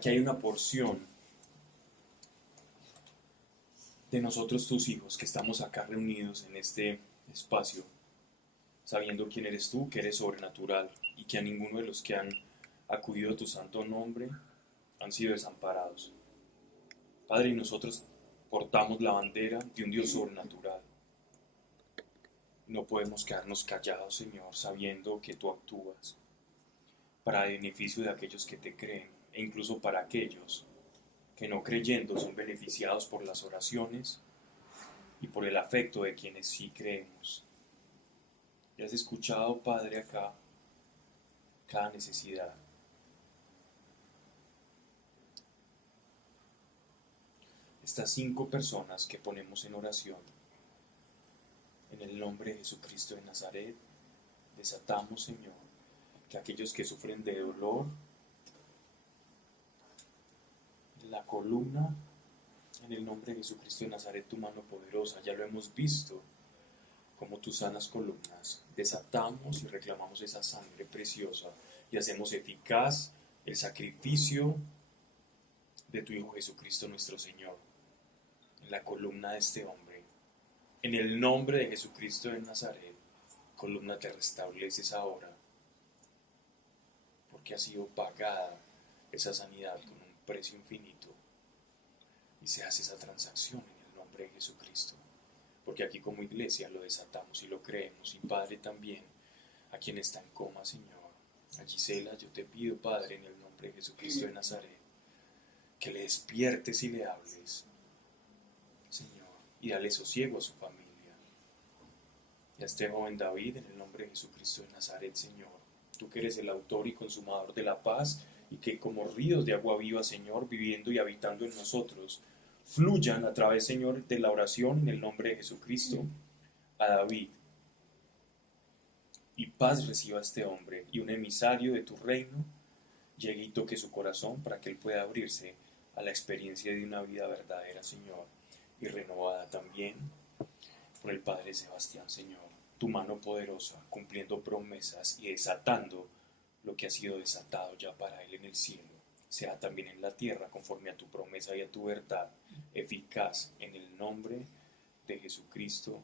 aquí hay una porción de nosotros, tus hijos, que estamos acá reunidos en este espacio, sabiendo quién eres tú, que eres sobrenatural, y que a ninguno de los que han acudido a tu santo nombre han sido desamparados. Padre, y nosotros portamos la bandera de un Dios sobrenatural. No podemos quedarnos callados, Señor, sabiendo que tú actúas para beneficio de aquellos que te creen, e incluso para aquellos que no creyendo son beneficiados por las oraciones y por el afecto de quienes sí creemos. Y has escuchado, Padre, acá cada necesidad. Estas 5 personas que ponemos en oración, en el nombre de Jesucristo de Nazaret, desatamos, Señor, que aquellos que sufren de dolor, la columna, en el nombre de Jesucristo de Nazaret, tu mano poderosa, ya lo hemos visto, como tus sanas columnas, desatamos y reclamamos esa sangre preciosa y hacemos eficaz el sacrificio de tu Hijo Jesucristo nuestro Señor, en la columna de este hombre. En el nombre de Jesucristo de Nazaret, columna, te restableces ahora, porque ha sido pagada esa sanidad con un precio infinito, y se hace esa transacción en el nombre de Jesucristo, porque aquí como iglesia lo desatamos y lo creemos. Y Padre, también a quien está en coma, Señor, a Gisela, yo te pido, Padre, en el nombre de Jesucristo de Nazaret, que le despiertes y le hables, Señor, y dale sosiego a su familia. Y a este joven David, en el nombre de Jesucristo de Nazaret, Señor, tú que eres el autor y consumador de la paz, y que como ríos de agua viva, Señor, viviendo y habitando en nosotros, fluyan a través, Señor, de la oración en el nombre de Jesucristo a David. Y paz reciba a este hombre, y un emisario de tu reino llegue y toque su corazón para que él pueda abrirse a la experiencia de una vida verdadera, Señor, y renovada también por el Padre Sebastián, Señor. Tu mano poderosa, cumpliendo promesas y desatando lo que ha sido desatado ya para él en el cielo, sea también en la tierra conforme a tu promesa y a tu verdad, eficaz en el nombre de Jesucristo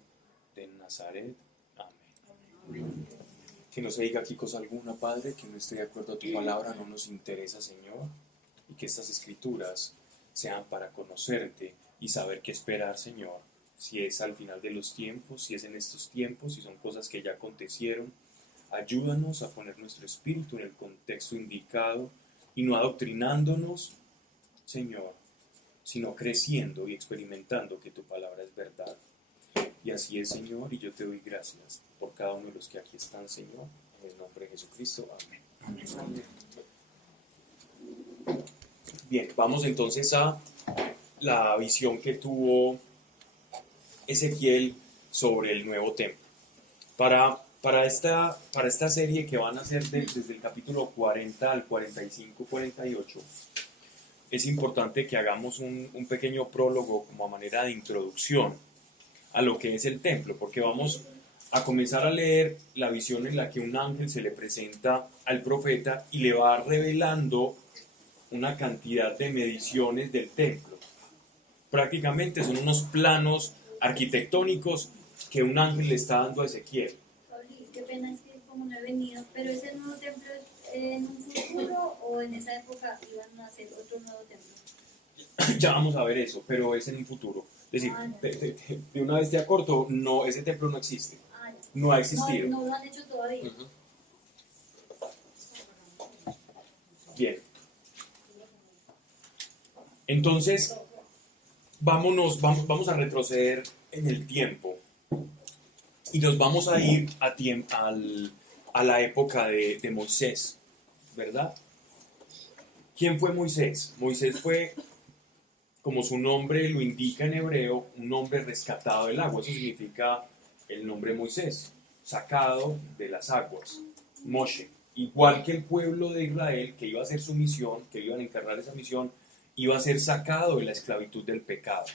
de Nazaret. Amén. Que no se diga aquí cosa alguna, Padre, que no esté de acuerdo a tu palabra, no nos interesa, Señor, y que estas escrituras sean para conocerte y saber qué esperar, Señor, si es al final de los tiempos, si es en estos tiempos, si son cosas que ya acontecieron. Ayúdanos a poner nuestro espíritu en el contexto indicado y no adoctrinándonos, Señor, sino creciendo y experimentando que tu palabra es verdad. Y así es, Señor, y yo te doy gracias por cada uno de los que aquí están, Señor, en el nombre de Jesucristo. Amén. Amén. Bien, vamos entonces a la visión que tuvo Ezequiel sobre el nuevo templo. Para esta serie que van a hacer desde el capítulo 40 al 45-48, es importante que hagamos un pequeño prólogo como a manera de introducción a lo que es el templo, porque vamos a comenzar a leer la visión en la que un ángel se le presenta al profeta y le va revelando una cantidad de mediciones del templo. Prácticamente son unos planos arquitectónicos que un ángel le está dando a Ezequiel. Qué pena, es que como no he venido, pero ese nuevo templo es en un futuro o en esa época iban a hacer otro nuevo templo. Ya vamos a ver eso, pero es en un futuro. Es decir, de una vez te acorto, no, ese templo no existe. No ha existido. No lo han hecho todavía. Uh-huh. Bien. Entonces, vamos a retroceder en el tiempo y nos vamos a ir a la época de Moisés, ¿verdad? ¿Quién fue Moisés? Moisés fue, como su nombre lo indica en hebreo, un hombre rescatado del agua. Eso significa el nombre Moisés, sacado de las aguas, Moshe. Igual que el pueblo de Israel, que iba a hacer su misión, que iban a encargar esa misión, iba a ser sacado de la esclavitud del pecado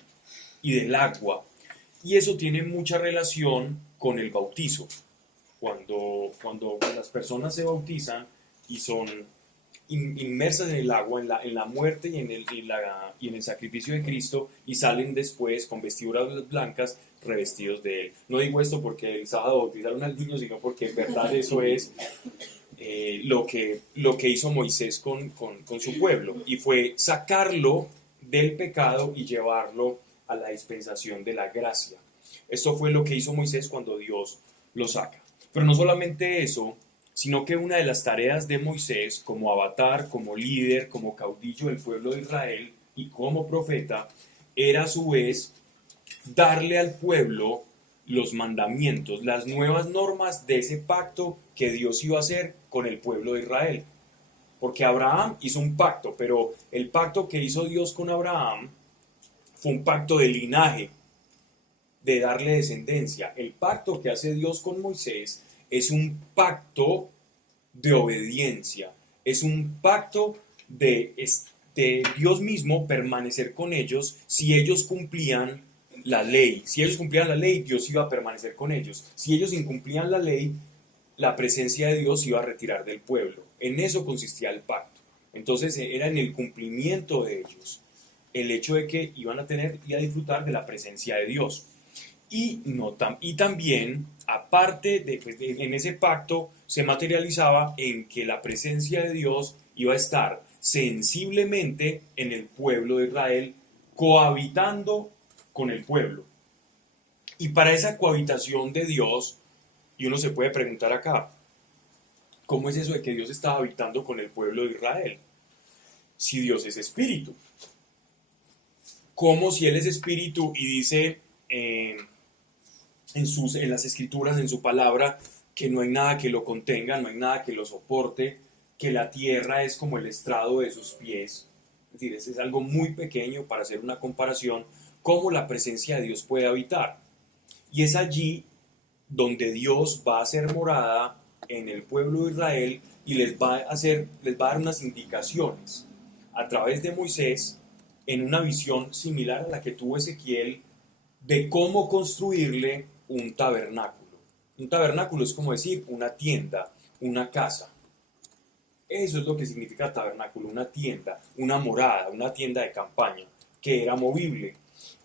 y del agua. Y eso tiene mucha relación con el bautizo. Cuando las personas se bautizan y inmersas en el agua, en la muerte y en el sacrificio de Cristo, y salen después con vestiduras blancas revestidos de Él. No digo esto porque el sábado bautizaron al niño, sino porque en verdad eso es lo que hizo Moisés con su pueblo, y fue sacarlo del pecado y llevarlo a la dispensación de la gracia. Esto fue lo que hizo Moisés cuando Dios lo saca. Pero no solamente eso, sino que una de las tareas de Moisés como avatar, como líder, como caudillo del pueblo de Israel y como profeta, era a su vez darle al pueblo los mandamientos, las nuevas normas de ese pacto que Dios iba a hacer con el pueblo de Israel. Porque Abraham hizo un pacto, pero el pacto que hizo Dios con Abraham fue un pacto de linaje, de darle descendencia. El pacto que hace Dios con Moisés es un pacto de obediencia, es un pacto de Dios mismo permanecer con ellos si ellos cumplían la ley. Si ellos cumplían la ley, Dios iba a permanecer con ellos. Si ellos incumplían la ley, la presencia de Dios iba a retirar del pueblo. En eso consistía el pacto. Entonces era en el cumplimiento de ellos, el hecho de que iban a tener y a disfrutar de la presencia de Dios. Y también, aparte en ese pacto, se materializaba en que la presencia de Dios iba a estar sensiblemente en el pueblo de Israel, cohabitando con el pueblo. Y para esa cohabitación de Dios, y uno se puede preguntar acá, ¿cómo es eso de que Dios estaba habitando con el pueblo de Israel? Si Dios es espíritu. ¿Cómo si Él es espíritu y dice en las escrituras, en su palabra, que no hay nada que lo contenga, no hay nada que lo soporte, que la tierra es como el estrado de sus pies? Es decir, es algo muy pequeño para hacer una comparación, cómo la presencia de Dios puede habitar. Y es allí donde Dios va a hacer morada en el pueblo de Israel y les va a dar unas indicaciones a través de Moisés, en una visión similar a la que tuvo Ezequiel, de cómo construirle un tabernáculo. Un tabernáculo es como decir una tienda, una casa. Eso es lo que significa tabernáculo, una tienda, una morada, una tienda de campaña, que era movible.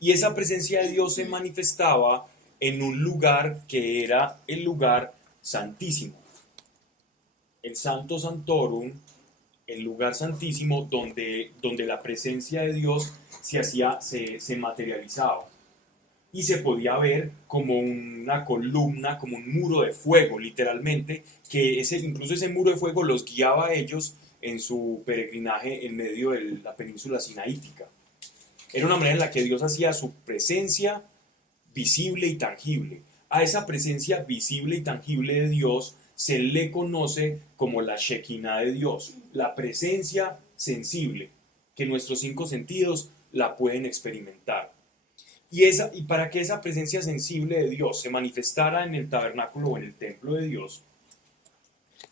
Y esa presencia de Dios se manifestaba en un lugar que era el lugar santísimo. El Santo Santorum, el lugar santísimo donde la presencia de Dios se materializaba. Y se podía ver como una columna, como un muro de fuego, literalmente, que incluso ese muro de fuego los guiaba a ellos en su peregrinaje en medio de la península sinaítica. Era una manera en la que Dios hacía su presencia visible y tangible. A esa presencia visible y tangible de Dios se le conoce como la Shekinah de Dios, la presencia sensible, que nuestros 5 sentidos la pueden experimentar. Y para que esa presencia sensible de Dios se manifestara en el tabernáculo o en el templo de Dios,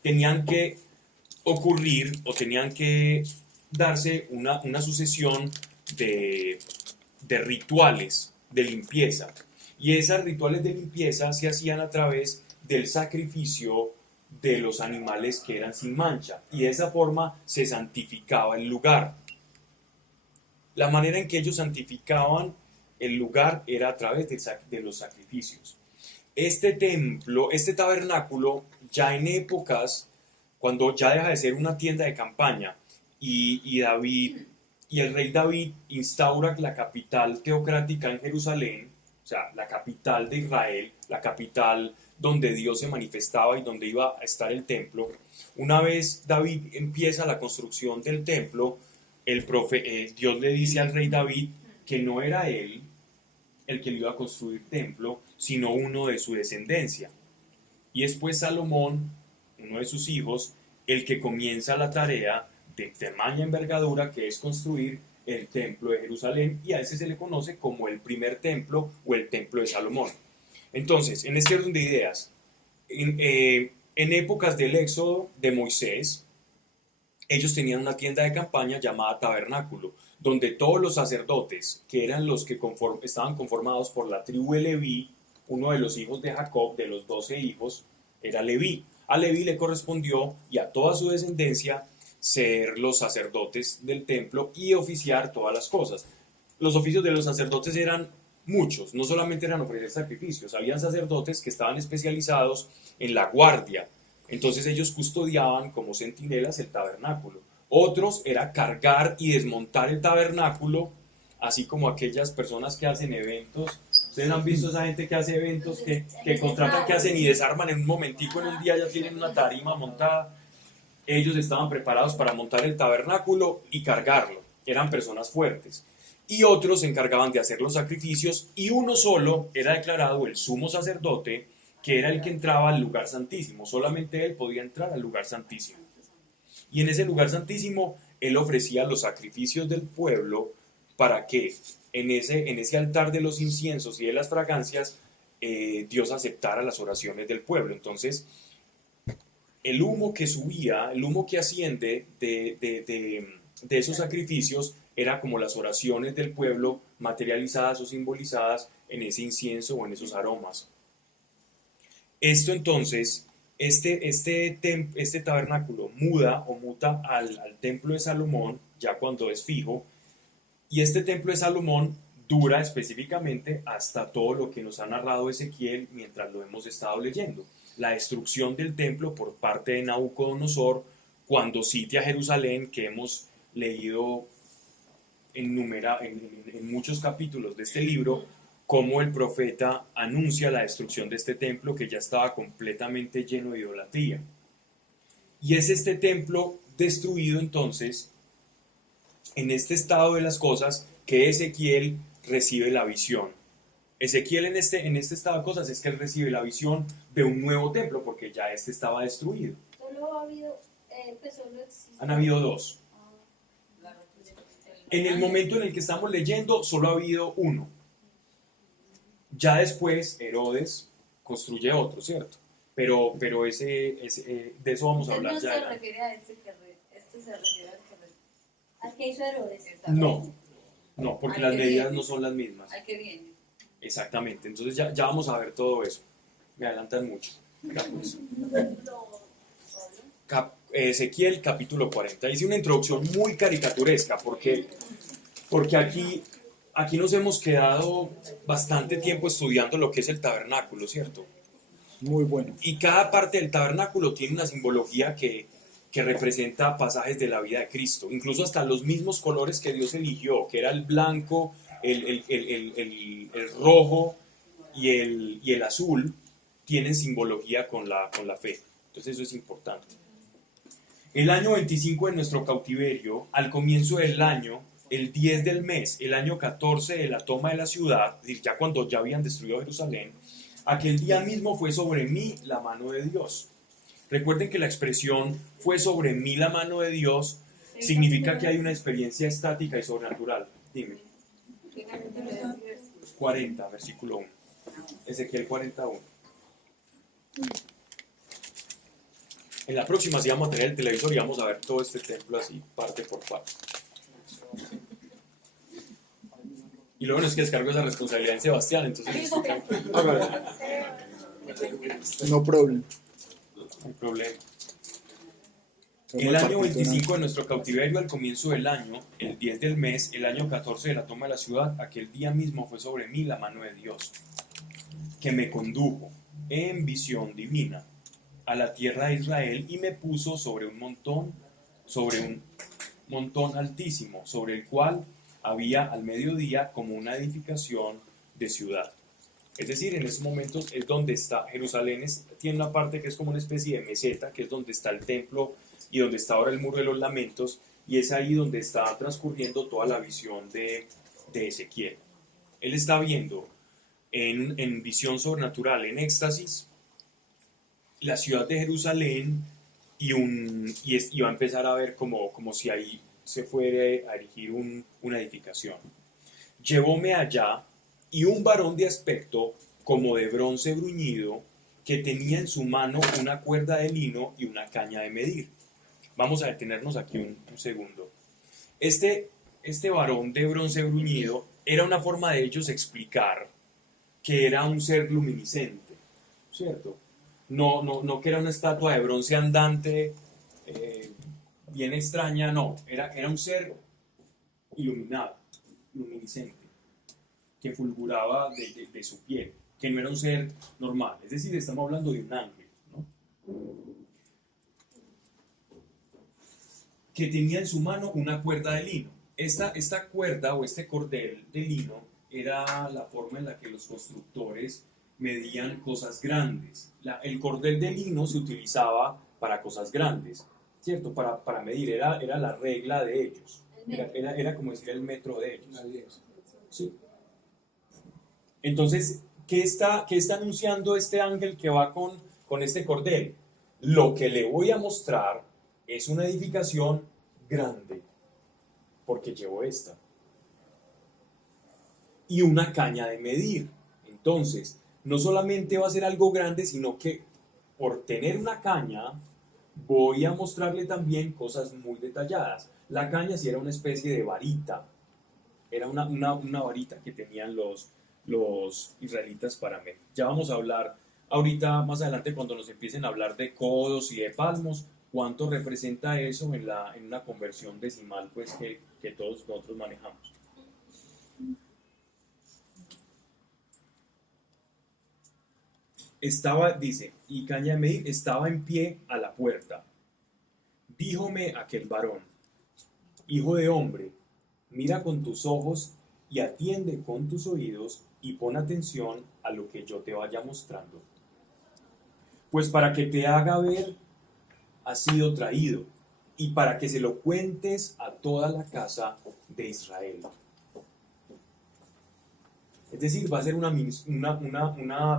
tenían que ocurrir o tenían que darse una sucesión de rituales de limpieza. Y esos rituales de limpieza se hacían a través del sacrificio de los animales que eran sin mancha. Y de esa forma se santificaba el lugar. La manera en que ellos santificaban el lugar era a través de los sacrificios. Este templo, este tabernáculo, ya en épocas, cuando ya deja de ser una tienda de campaña y el rey David instaura la capital teocrática en Jerusalén, o sea, la capital de Israel, la capital donde Dios se manifestaba y donde iba a estar el templo. Una vez David empieza la construcción del templo, Dios le dice al rey David que no era él el que le iba a construir templo, sino uno de su descendencia. Y después Salomón, uno de sus hijos, el que comienza la tarea de tamaña envergadura, que es construir el templo de Jerusalén, y a ese se le conoce como el primer templo o el templo de Salomón. Entonces, en este orden de ideas, en épocas del éxodo de Moisés, ellos tenían una tienda de campaña llamada tabernáculo, donde todos los sacerdotes, que eran los que estaban conformados por la tribu de Leví, uno de los hijos de Jacob, de los 12 hijos, era Leví. A Leví le correspondió, y a toda su descendencia, ser los sacerdotes del templo y oficiar todas las cosas. Los oficios de los sacerdotes eran muchos, no solamente eran ofrecer sacrificios, habían sacerdotes que estaban especializados en la guardia, entonces ellos custodiaban como centinelas el tabernáculo. Otros era cargar y desmontar el tabernáculo, así como aquellas personas que hacen eventos. Ustedes han visto esa gente que hace eventos, que contratan, que hacen y desarman en un momentico, en un día ya tienen una tarima montada. Ellos estaban preparados para montar el tabernáculo y cargarlo, eran personas fuertes. Y otros se encargaban de hacer los sacrificios, y uno solo era declarado el sumo sacerdote, que era el que entraba al lugar santísimo. Solamente él podía entrar al lugar santísimo. Y en ese lugar santísimo él ofrecía los sacrificios del pueblo para que en ese altar de los inciensos y de las fragancias Dios aceptara las oraciones del pueblo. Entonces el humo que subía, el humo que asciende de esos sacrificios era como las oraciones del pueblo materializadas o simbolizadas en ese incienso o en esos aromas. Esto entonces, este tabernáculo muta al templo de Salomón, ya cuando es fijo, y este templo de Salomón dura específicamente hasta todo lo que nos ha narrado Ezequiel mientras lo hemos estado leyendo. La destrucción del templo por parte de Nabucodonosor cuando sitia Jerusalén, que hemos leído en muchos capítulos de este libro, cómo el profeta anuncia la destrucción de este templo que ya estaba completamente lleno de idolatría. Y es este templo destruido entonces, en este estado de las cosas, que Ezequiel recibe la visión. Ezequiel en este estado de cosas es que él recibe la visión de un nuevo templo, porque ya este estaba destruido. Solo ha habido, solo existe. Han habido dos. En el momento en el que estamos leyendo, solo ha habido uno. Ya después Herodes construye otro, ¿cierto? Pero de eso vamos a hablar no ya. Se refiere a este se refiere ¿A qué hizo Herodes? No, porque las medidas no son las mismas. Al que viene. Exactamente, entonces ya vamos a ver todo eso. Me adelantan mucho. Ezequiel capítulo 40. Hice una introducción muy caricaturesca porque aquí nos hemos quedado bastante tiempo estudiando lo que es el tabernáculo, ¿cierto? Muy bueno. Y cada parte del tabernáculo tiene una simbología que representa pasajes de la vida de Cristo, incluso hasta los mismos colores que Dios eligió, que era el blanco, el rojo y el azul, tienen simbología con la fe. Entonces eso es importante. El año 25 de nuestro cautiverio, al comienzo del año, el 10 del mes, el año 14 de la toma de la ciudad, es decir, ya cuando ya habían destruido Jerusalén, aquel día mismo fue sobre mí la mano de Dios. Recuerden que la expresión fue sobre mí la mano de Dios significa que hay una experiencia estática y sobrenatural. Dime. 40, versículo 1. Ezequiel 41. En la próxima sí vamos a tener el televisor y vamos a ver todo este templo así, parte por parte. Y lo bueno es que descargo esa responsabilidad en Sebastián, entonces No problem. no hay problema. El año 25 de nuestro cautiverio, al comienzo del año, el 10 del mes, el año 14 de la toma de la ciudad, aquel día mismo fue sobre mí la mano de Dios, que me condujo en visión divina a la tierra de Israel y me puso sobre un montón altísimo, sobre el cual había al mediodía como una edificación de ciudad. Es decir, en esos momentos es donde está Jerusalén, tiene una parte que es como una especie de meseta, que es donde está el templo y donde está ahora el muro de los lamentos, y es ahí donde está transcurriendo toda la visión de Ezequiel. Él está viendo en visión sobrenatural, en éxtasis, la ciudad de Jerusalén y va a empezar a ver como si ahí se fuera a erigir una edificación. Llevóme allá, y un varón de aspecto como de bronce bruñido, que tenía en su mano una cuerda de lino y una caña de medir. Vamos a detenernos aquí un segundo. Este varón de bronce bruñido era una forma de ellos explicar que era un ser luminiscente, ¿cierto? No que era una estatua de bronce andante, bien extraña, no, era un ser iluminado, luminiscente, que fulguraba de su piel, que no era un ser normal, es decir, estamos hablando de un ángel, ¿no? Que tenía en su mano una cuerda de lino. Esta cuerda o este cordel de lino era la forma en la que los constructores medían cosas grandes. El cordel de lino se utilizaba para cosas grandes, ¿cierto? Para medir, era la regla de ellos. Era como decir el metro de ellos. Sí. Entonces, ¿qué está anunciando este ángel que va con este cordel? Lo que le voy a mostrar es una edificación grande, porque llevo esta. Y una caña de medir. Entonces, no solamente va a ser algo grande, sino que por tener una caña, voy a mostrarle también cosas muy detalladas. La caña sí era una especie de varita. Era una varita que tenían los israelitas para medir. Ya vamos a hablar ahorita, más adelante, cuando nos empiecen a hablar de codos y de palmos, cuánto representa eso en una conversión decimal pues, que todos nosotros manejamos. Dice, y caña de medir, estaba en pie a la puerta. Díjome aquel varón, hijo de hombre, mira con tus ojos y atiende con tus oídos y pon atención a lo que yo te vaya mostrando. Pues para que te haga ver, has sido traído, y para que se lo cuentes a toda la casa de Israel. Es decir, va a ser una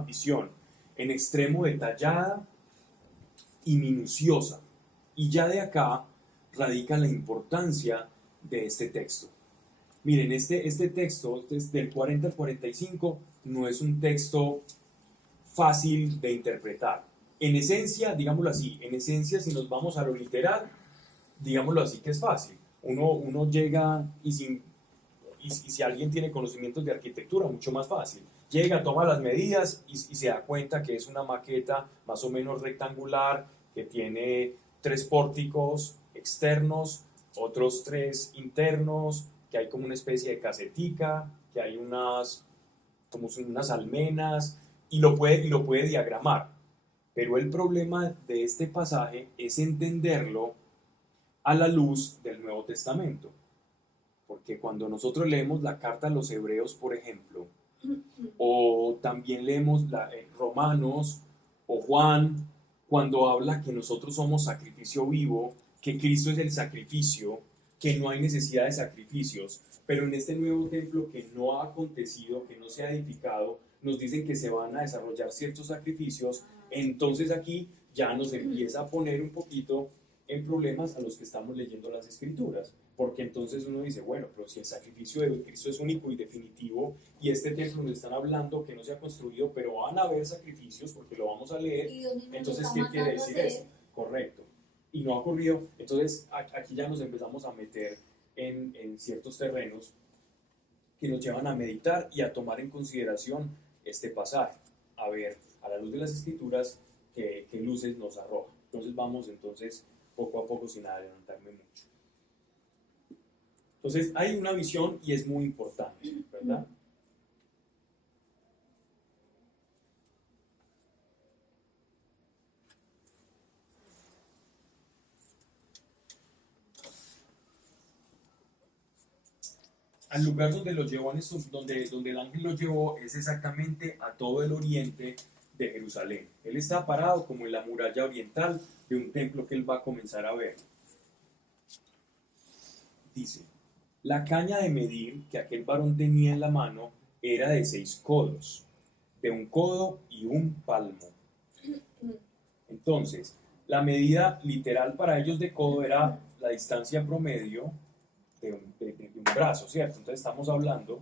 visión en extremo detallada y minuciosa. Y ya de acá radica la importancia de este texto. Miren, este texto, del 40 al 45, no es un texto fácil de interpretar. En esencia, digámoslo así, si nos vamos a lo literal, digámoslo así que es fácil. Uno llega y si alguien tiene conocimientos de arquitectura, mucho más fácil. Llega, toma las medidas y se da cuenta que es una maqueta más o menos rectangular, que tiene 3 pórticos externos, otros 3 internos, que hay como una especie de casetica, que hay como unas almenas, y lo puede diagramar. Pero el problema de este pasaje es entenderlo a la luz del Nuevo Testamento. Porque cuando nosotros leemos la carta a los Hebreos, por ejemplo, o también leemos Romanos o Juan, cuando habla que nosotros somos sacrificio vivo, que Cristo es el sacrificio, que no hay necesidad de sacrificios, pero en este nuevo templo que no ha acontecido, que no se ha edificado, nos dicen que se van a desarrollar ciertos sacrificios, entonces aquí ya nos empieza a poner un poquito en problemas a los que estamos leyendo las Escrituras, porque entonces uno dice, bueno, pero si el sacrificio de Cristo es único y definitivo, y este templo nos están hablando que no se ha construido, pero van a haber sacrificios, porque lo vamos a leer, entonces, ¿qué quiere decir eso? Correcto. Y no ha ocurrido, entonces aquí ya nos empezamos a meter en ciertos terrenos que nos llevan a meditar y a tomar en consideración este pasaje, a ver, a la luz de las Escrituras, qué luces nos arroja. Entonces vamos poco a poco sin adelantarme mucho. Entonces hay una visión y es muy importante, ¿verdad? Al lugar donde lo llevó, donde el ángel lo llevó, es exactamente a todo el oriente de Jerusalén. Él está parado como en la muralla oriental de un templo que él va a comenzar a ver. Dice, la caña de medir que aquel varón tenía en la mano era de 6 codos, de 1 codo y 1 palmo. Entonces, la medida literal para ellos de codo era la distancia promedio de un brazo, ¿cierto? Entonces estamos hablando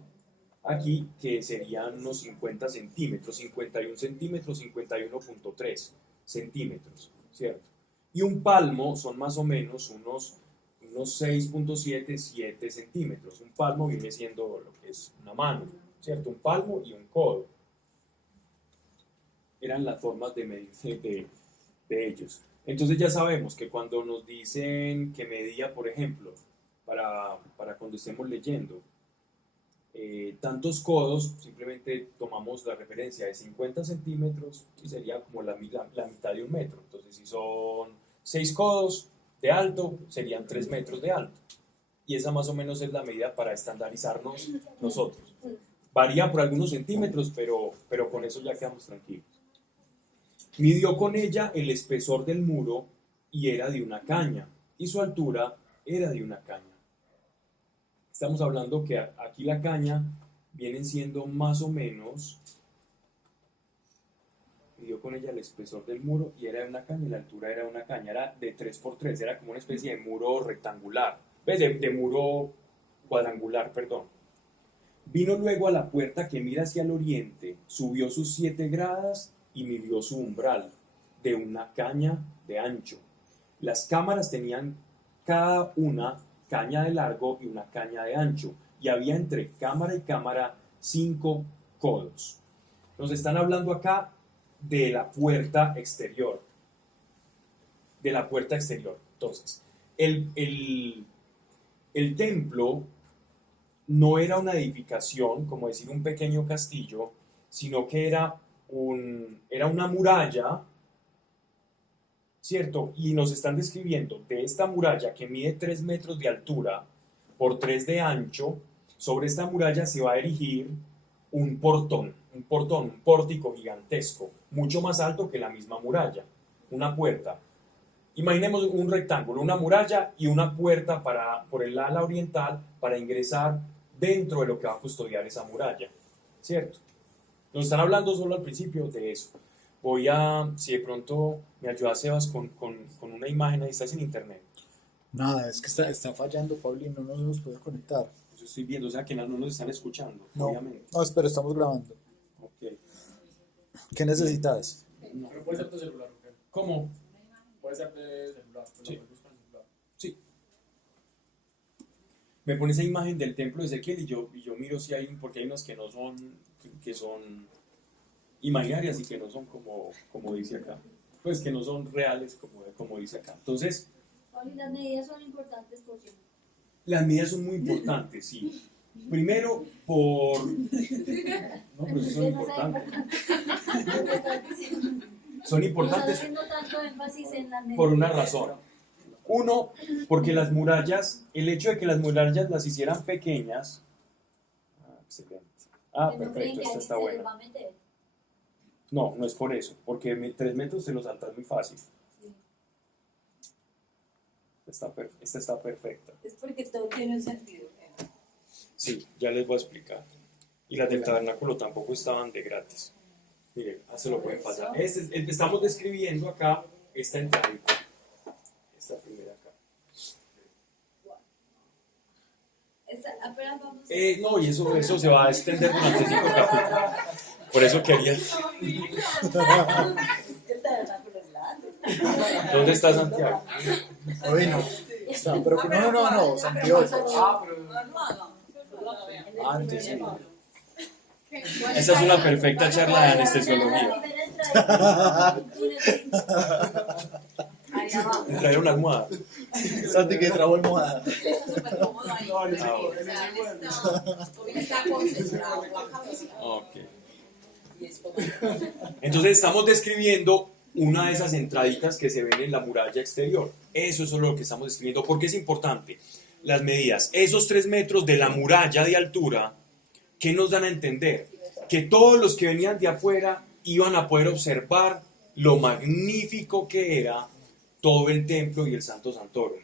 aquí que serían unos 50 centímetros, 51 centímetros, 51.3 centímetros, ¿cierto? Y un palmo son más o menos unos 6.7, 7 centímetros. Un palmo viene siendo lo que es una mano, ¿cierto? Un palmo y un codo. Eran las formas de medir de ellos. Entonces ya sabemos que cuando nos dicen que medía, por ejemplo, para cuando estemos leyendo, tantos codos, simplemente tomamos la referencia de 50 centímetros y sería como la mitad de un metro. Entonces, si son 6 codos de alto, serían 3 metros de alto. Y esa más o menos es la medida para estandarizarnos nosotros. Varía por algunos centímetros, pero con eso ya quedamos tranquilos. Midió con ella el espesor del muro y era de una caña, y su altura era de una caña. Estamos hablando que aquí la caña vienen siendo más o menos, midió con ella el espesor del muro y era de una caña y la altura era de una caña, era de 3x3, era como una especie de muro rectangular, de muro cuadrangular, perdón. Vino luego a la puerta que mira hacia el oriente, subió sus 7 gradas y midió su umbral, de una caña de ancho. Las cámaras tenían cada una caña de largo y una caña de ancho, y había entre cámara y cámara 5 codos. Nos están hablando acá de la puerta exterior. De la puerta exterior. Entonces, el templo no era una edificación, como decir un pequeño castillo, sino que era una muralla, ¿cierto? Y nos están describiendo de esta muralla que mide 3 metros de altura por 3 de ancho. Sobre esta muralla se va a erigir un pórtico gigantesco, mucho más alto que la misma muralla, una puerta. Imaginemos un rectángulo, una muralla y una puerta por el ala oriental para ingresar dentro de lo que va a custodiar esa muralla, ¿cierto? Nos están hablando solo al principio de eso. Si de pronto me ayuda Sebas con una imagen, ahí estás en internet. Nada, es que está fallando, Pablo, y no nos hemos podido conectar. Yo estoy viendo, o sea que no nos están escuchando, No, obviamente. no, espera, estamos grabando. Ok. ¿Qué necesitas? No. Pero puede ser de celular, ¿ok? ¿Cómo? Puede ser de celular, pero Sí. lo puedes buscar en celular. Sí. Me pone esa imagen del templo de Ezequiel y yo miro si hay, porque hay unas que no son, que son imaginarias y que no son como dice acá. Pues que no son reales como dice acá. Entonces, Pablo, las medidas son importantes porque las medidas son muy importantes, sí. Primero, no, pero sí son importantes. Son no estás importantes haciendo tanto énfasis en las medidas. por una razón. Uno, porque las murallas, el hecho de que las murallas las hicieran pequeñas. Excelente. Que no creen Perfecto, que esta alguien está se buena. les va a meter. No, no es por eso, porque 3 metros te los saltas muy fácil. Sí. Esta está perfecta. Es porque todo tiene un sentido. Sí, ya les voy a explicar. Y las del tabernáculo tampoco estaban de gratis. Miren, se lo pueden pasar. Estamos describiendo acá esta entradita. Esta primera acá. Apenas vamos No, y eso se va a extender durante 5 capítulos. Por eso quería. el tabernáculo es grande. ¿Dónde está Santiago? Hoy no. Está, pero no, Santiago. Antes sí. Esa es una perfecta charla de anestesiología. Ahí abajo. Me trajeron una almohada. Santi que trajo almohada. Está súper cómodo ahí. Está concentrado. Ok. Y es como... Entonces estamos describiendo una de esas entraditas que se ven en la muralla exterior. Eso es lo que estamos describiendo. ¿Por qué es importante? Las medidas. Esos 3 metros de la muralla de altura, ¿qué nos dan a entender? Que todos los que venían de afuera iban a poder observar lo magnífico que era todo el templo y el Santo Santorum.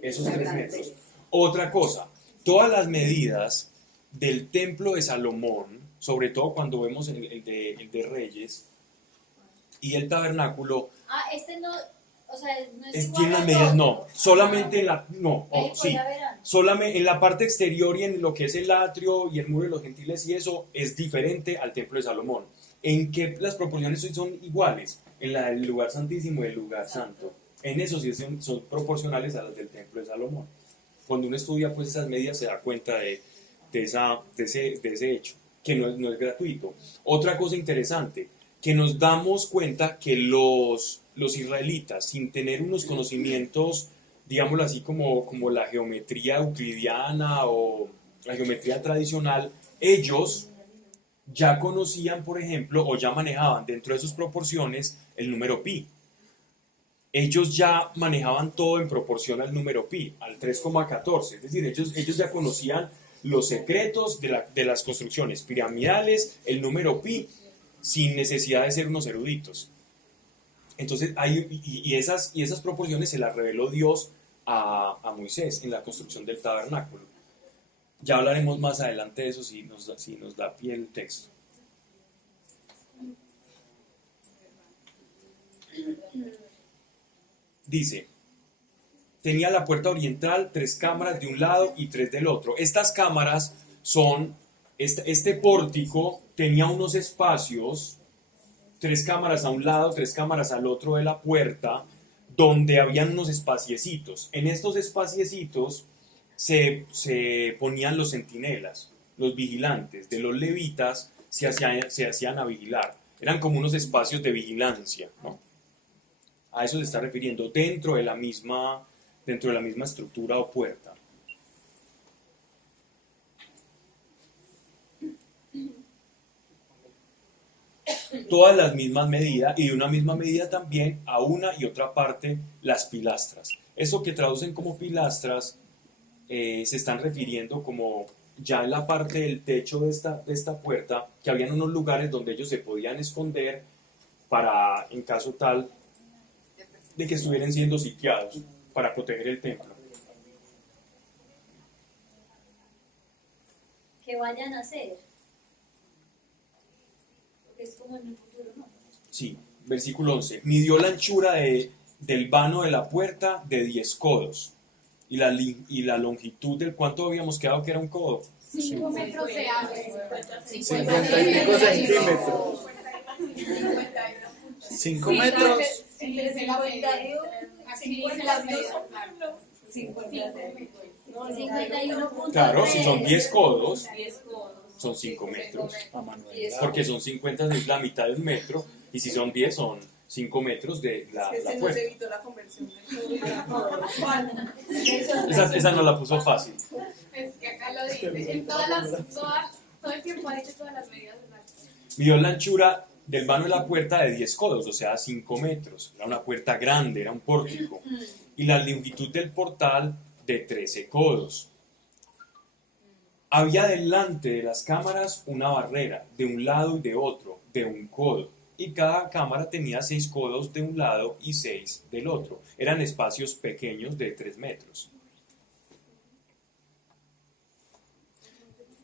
Esos 3 metros. Otra cosa, todas las medidas del templo de Salomón, sobre todo cuando vemos el de Reyes y el tabernáculo, Este no, o sea, no es igual tiene a las medidas, todo. no, solamente en la, no, Pues sí, ya verán. solamente en la parte exterior y en lo que es el atrio y el muro de los gentiles y eso es diferente al templo de Salomón. ¿En qué las proporciones son iguales? En la del lugar santísimo y el lugar santo. En eso sí son proporcionales a las del templo de Salomón. Cuando uno estudia pues esas medidas se da cuenta de ese hecho, que no es gratuito. Otra cosa interesante, que nos damos cuenta que los los israelitas, sin tener unos conocimientos, digámoslo así, como la geometría euclidiana o la geometría tradicional, ellos ya conocían, por ejemplo, o ya manejaban dentro de sus proporciones el número pi. Ellos ya manejaban todo en proporción al número pi, al 3,14. Es decir, ellos ya conocían los secretos de las construcciones piramidales, el número pi, sin necesidad de ser unos eruditos. Entonces, esas proporciones se las reveló Dios a Moisés en la construcción del tabernáculo. Ya hablaremos más adelante de eso si nos da pie el texto. Dice, tenía la puerta oriental 3 cámaras de un lado y 3 del otro. Estas cámaras son, este pórtico tenía unos espacios, 3 cámaras a un lado, 3 cámaras al otro de la puerta, donde habían unos espaciecitos. En estos espaciecitos se ponían los centinelas, los vigilantes. De los levitas se hacían a vigilar. Eran como unos espacios de vigilancia, ¿no? A eso se está refiriendo dentro de la misma estructura o puerta. Todas las mismas medidas y de una misma medida también a una y otra parte las pilastras. Eso que traducen como pilastras se están refiriendo como ya en la parte del techo de esta puerta, que habían unos lugares donde ellos se podían esconder para, en caso tal, de que estuvieran siendo sitiados para proteger el templo. Que vayan a hacer. Porque es como en el futuro, ¿no? Sí, versículo 11. Midió la anchura del vano de la puerta de 10 codos. Y la longitud del cuánto habíamos quedado que era un codo. 5 metros de ancho. 55 centímetros. 5 metros. Dice la medida. Aquí dice las medidas. 51.3. Claro, si son 10 codos, 10 codos. son 5 metros. A Manuel. Porque son 50 es la mitad de un metro. Y si son 10 son 5 metros de la puerta. evitó la conversión. Esa no la puso fácil. Es que acá lo dice. En todo el tiempo ha dicho todas las medidas exactas. Midió la anchura del vano de la puerta de 10 codos, o sea, 5 metros. Era una puerta grande, era un pórtico. Y la longitud del portal de 13 codos. Había delante de las cámaras una barrera, de un lado y de otro, de un codo. Y cada cámara tenía 6 codos de un lado y 6 del otro. Eran espacios pequeños de 3 metros.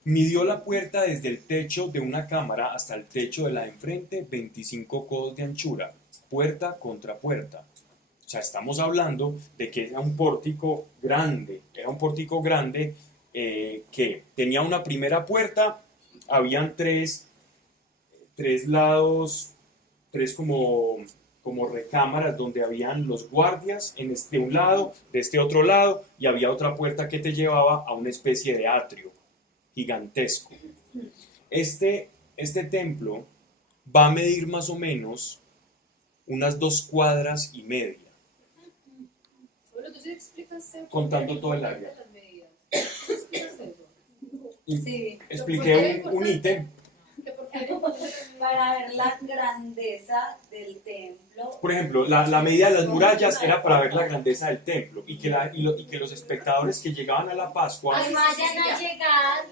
Midió la puerta desde el techo de una cámara hasta el techo de la de enfrente, 25 codos de anchura, puerta contra puerta. O sea, estamos hablando de que era un pórtico grande, que tenía una primera puerta, habían tres lados, 3 como recámaras donde habían los guardias de un lado, de este otro lado, y había otra puerta que te llevaba a una especie de atrio gigantesco. Este templo va a medir más o menos unas 2,5 cuadras. Bueno, tú sí explicaste. Contando todo el área. Las medidas. ¿Sí explicas eso? Y Sí. expliqué un ítem. Para ver la grandeza del templo. Por ejemplo, la medida de las murallas era para ver la grandeza del templo y que los espectadores que llegaban a la Pascua Que vayan a llegar.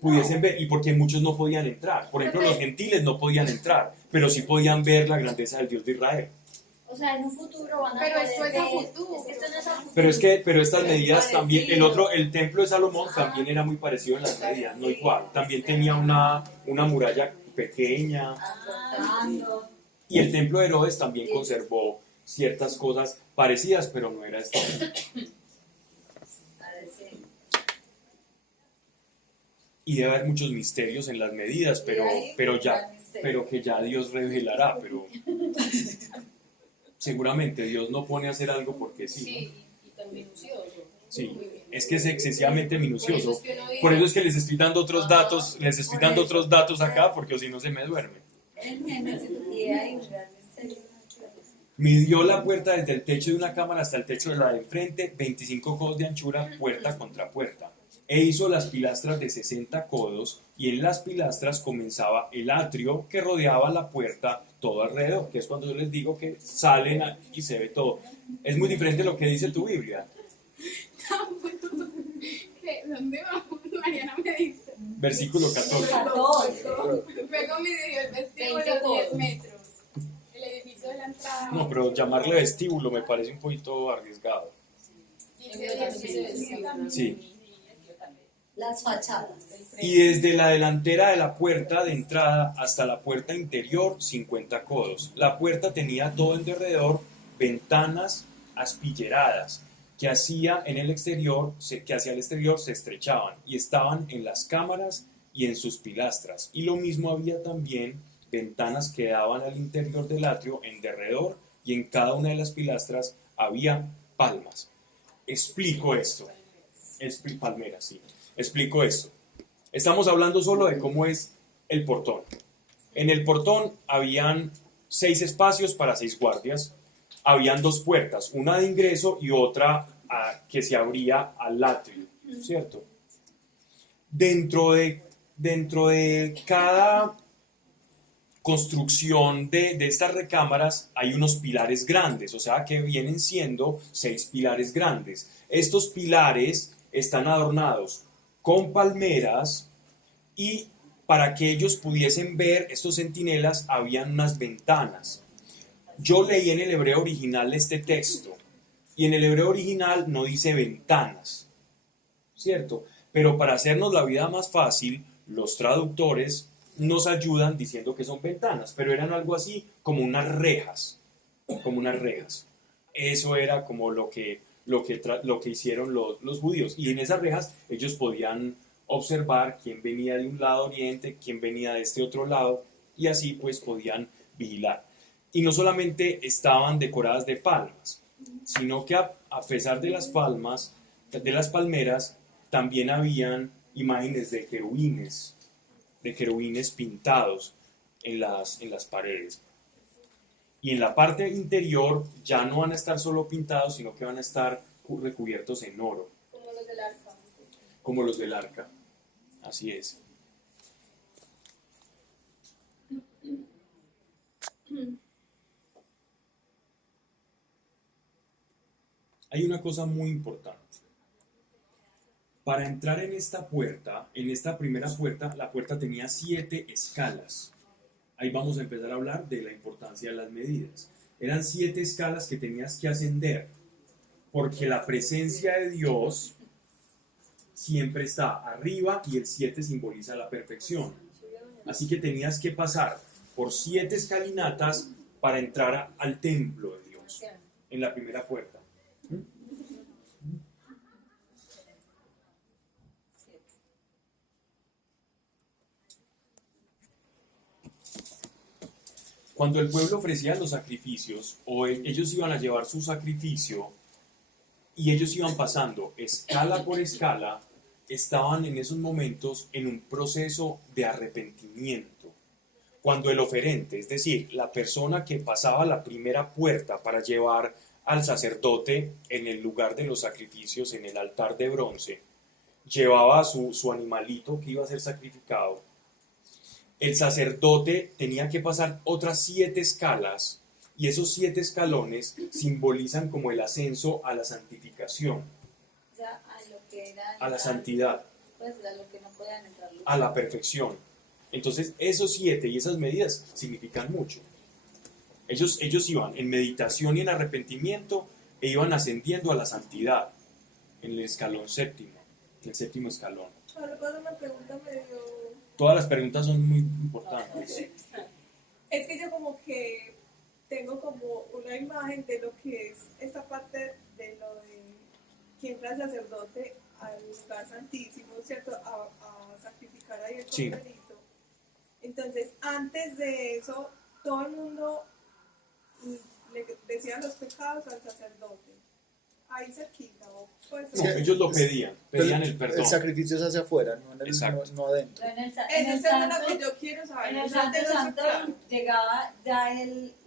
pudiesen ver, y porque muchos no podían entrar. Por ejemplo, los gentiles no podían entrar, pero sí podían ver la grandeza del Dios de Israel. O sea, en un futuro van a Pero poder esto es a ver. futuro. Es que esto no es a futuro. Pero estas medidas también, el templo de Salomón también era muy parecido en las medidas, no igual. También tenía una muralla pequeña. Acortando. Y el templo de Herodes también conservó ciertas cosas parecidas, pero no era esto. Y debe haber muchos misterios en las medidas, pero que ya Dios revelará, pero seguramente Dios no pone a hacer algo porque sí, ¿no? Sí, y tan minucioso. Sí, Muy bien. es que es excesivamente minucioso. Por eso es que uno dice- Por eso es que les estoy dando otros datos, otros datos acá, porque si no se me duerme. En Génesis y hay un gran misterio. Midió la puerta desde el techo de una cámara hasta el techo de la de enfrente, 25 codos de anchura, puerta contra puerta. E hizo las pilastras de 60 codos, y en las pilastras comenzaba el atrio que rodeaba la puerta todo alrededor, que es cuando yo les digo que salen y se ve todo. Es muy diferente lo que dice tu Biblia. ¿Qué? ¿Dónde vamos? Mariana me dice. Versículo 14. 14. Luego midió el vestíbulo 20 10 metros. El edificio de la entrada. No, pero llamarle vestíbulo me parece un poquito arriesgado. En el también dice vestíbulo. Sí. Las fachadas. Y desde la delantera de la puerta de entrada hasta la puerta interior, 50 codos. La puerta tenía todo en derredor ventanas aspilleradas que hacia el exterior se estrechaban y estaban en las cámaras y en sus pilastras. Y lo mismo había también ventanas que daban al interior del atrio en derredor, y en cada una de las pilastras había palmas. Explico esto. Palmeras, sí. Explico esto. Estamos hablando solo de cómo es el portón. En el portón habían 6 espacios para 6 guardias. Habían 2 puertas, una de ingreso y otra que se abría al atrio, ¿cierto? Dentro de cada construcción de estas recámaras hay unos pilares grandes, o sea que vienen siendo 6 pilares grandes. Estos pilares están adornados con palmeras, y para que ellos pudiesen ver, estos centinelas, habían unas ventanas. Yo leí en el hebreo original este texto, y en el hebreo original no dice ventanas, ¿cierto? Pero para hacernos la vida más fácil, los traductores nos ayudan diciendo que son ventanas, pero eran algo así como unas rejas, como unas rejas. Eso era como lo que hicieron los judíos, y en esas rejas ellos podían observar quién venía de un lado oriente, quién venía de este otro lado, y así pues podían vigilar. Y no solamente estaban decoradas de palmas, sino que a pesar de las palmas, de las palmeras, también habían imágenes de querubines pintados en las paredes. Y en la parte interior ya no van a estar solo pintados, sino que van a estar recubiertos en oro. Como los del arca. Como los del arca. Así es. Hay una cosa muy importante. Para entrar en esta puerta, en esta primera puerta, la puerta tenía 7 escalas. Ahí vamos a empezar a hablar de la importancia de las medidas. Eran 7 escalas que tenías que ascender, porque la presencia de Dios siempre está arriba y el 7 simboliza la perfección. Así que tenías que pasar por 7 escalinatas para entrar al templo de Dios, en la primera puerta. Cuando el pueblo ofrecía los sacrificios, o ellos iban a llevar su sacrificio, y ellos iban pasando escala por escala, estaban en esos momentos en un proceso de arrepentimiento. Cuando el oferente, es decir, la persona que pasaba la primera puerta para llevar al sacerdote en el lugar de los sacrificios, en el altar de bronce, llevaba su animalito que iba a ser sacrificado, el sacerdote tenía que pasar otras 7 escalas, y esos 7 escalones simbolizan como el ascenso a la santificación, O sea, a lo que era a la santidad, pues a lo que no podían entrar los a la perfección. Entonces esos 7 y esas medidas significan mucho. Ellos iban en meditación y en arrepentimiento, e iban ascendiendo a la santidad en el escalón séptimo, en el 7º escalón. Ahora pasa una pregunta medio... Todas las preguntas son muy importantes. Es que yo como que tengo como una imagen de lo que es esta parte de lo de que entra el sacerdote al lugar santísimo, ¿cierto? A sacrificar ahí el Sí. corderito. Entonces, antes de eso, todo el mundo le decía los pecados al sacerdote. ahí cerquita, o pues, No, ellos lo pedían el perdón. El sacrificio se hace afuera, no, en el, Exacto. no adentro. Pero en Esa es santo, lo que yo quiero saber. en el Yo santo tengo eso santo claro. llegaba ya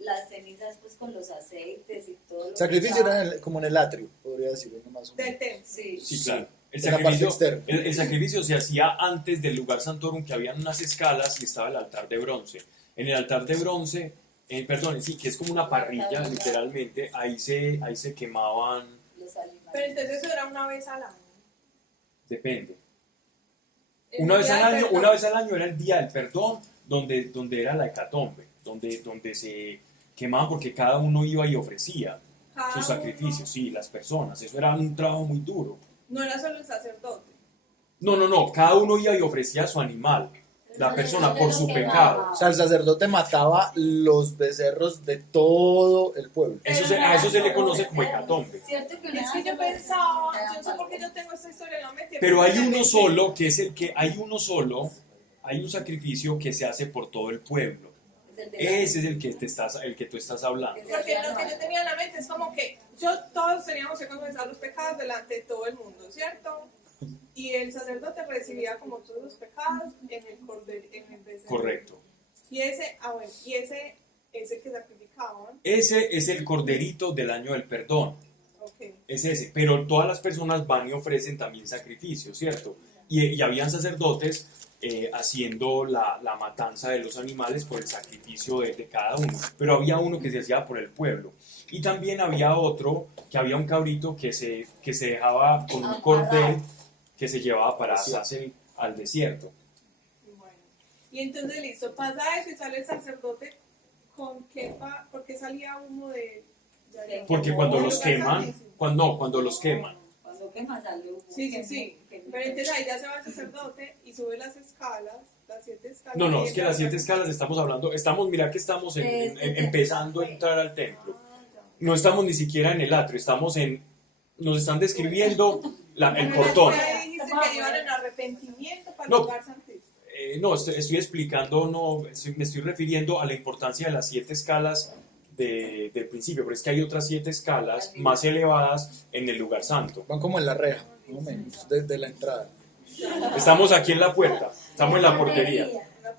las cenizas pues con los aceites y todo. El sacrificio era como en el atrio, podría decirlo más o Del menos. templo. Sí. Sí, claro. El En la parte sacrificio, externa. el sacrificio se hacía antes del lugar santorum, que habían unas escalas y estaba el altar de bronce. En el altar de bronce, perdón, sí, que es como una parrilla, literalmente, ahí se quemaban, Los animales. Pero entonces eso era una vez al año. depende. El Una vez día al del año, perdón. una vez al año era el día del perdón, donde era la hecatombe, donde se quemaban porque cada uno iba y ofrecía Cada sus sacrificios, sí, las personas. Eso era un trabajo muy duro. No era solo el sacerdote. No, cada uno iba y ofrecía su animal, la persona, por su pecado. O sea, el sacerdote mataba los becerros de todo el pueblo. A eso se le conoce como hecatombe. Cierto que Es que yo pensaba, yo no sé por qué yo tengo esta historia en la mente. Pero hay porque uno me- solo, que es el que, hay un sacrificio que se hace por todo el pueblo. Ese es el que tú estás hablando. Porque lo que yo tenía en la mente es como que todos teníamos que confesar los pecados delante de todo el mundo, ¿cierto? Y el sacerdote recibía como todos los pecados en el cordero, en el becerro. Correcto. Y ese que sacrificaban, Ese es el corderito del año del perdón. ok. Es ese. Pero todas las personas van y ofrecen también sacrificios, ¿cierto? Y habían sacerdotes haciendo la matanza de los animales por el sacrificio de cada uno. Pero había uno que se hacía por el pueblo. Y también había otro, que había un cabrito que se dejaba con un cordel que se llevaba para Azazel al desierto. Bueno. Y entonces listo, pasa eso y sale el sacerdote con ¿por qué salía humo de Porque cuando los lugar queman, santísimo? cuando los queman. Cuando quema sale humo. Sí. Pero entonces ahí ya se va el sacerdote y sube las escalas, las 7 escalas. No, y es que entra las 7 al- escalas mira que estamos empezando a entrar al templo. Ah, ya. No estamos ni siquiera en el atrio, nos están describiendo el Pero portón. ahí dijiste que iban en arrepentimiento para No. el lugar santísimo. No, estoy explicando, me estoy refiriendo a la importancia de las 7 escalas del principio, pero es que hay otras 7 escalas más elevadas en el lugar santo. Van como en la reja, más o menos, desde la entrada. Estamos aquí en la puerta, estamos en la portería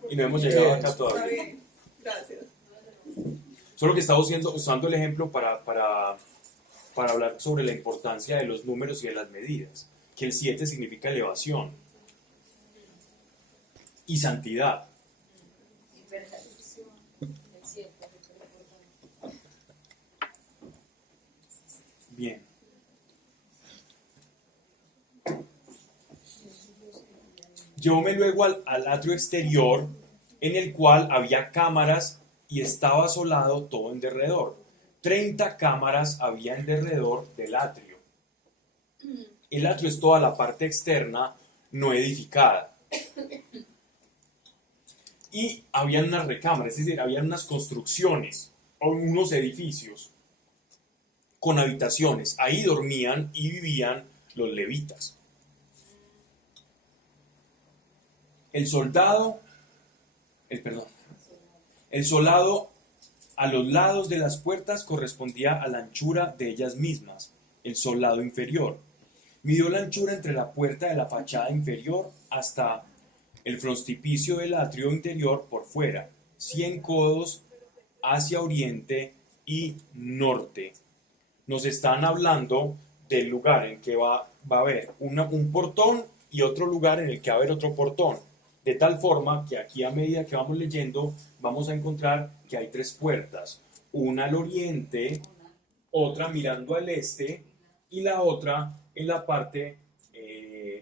y no hemos llegado acá Está todavía. bien, gracias. Solo que estaba usando el ejemplo para hablar sobre la importancia de los números y de las medidas, que el 7 significa elevación y santidad. Bien. Llevóme luego al atrio exterior, en el cual había cámaras y estaba asolado todo en derredor. 30 cámaras había en derredor del atrio. El atrio es toda la parte externa no edificada. Y había unas recámaras, es decir, había unas construcciones o unos edificios con habitaciones. Ahí dormían y vivían los levitas. El solado a los lados de las puertas correspondía a la anchura de ellas mismas, el solado inferior. Midió la anchura entre la puerta de la fachada inferior hasta el frontispicio del atrio interior por fuera, 100 codos hacia oriente y norte. Nos están hablando del lugar en que va a haber un portón y otro lugar en el que va a haber otro portón. De tal forma que aquí, a medida que vamos leyendo, vamos a encontrar que hay 3 puertas. Una al oriente, otra mirando al este y la otra en la parte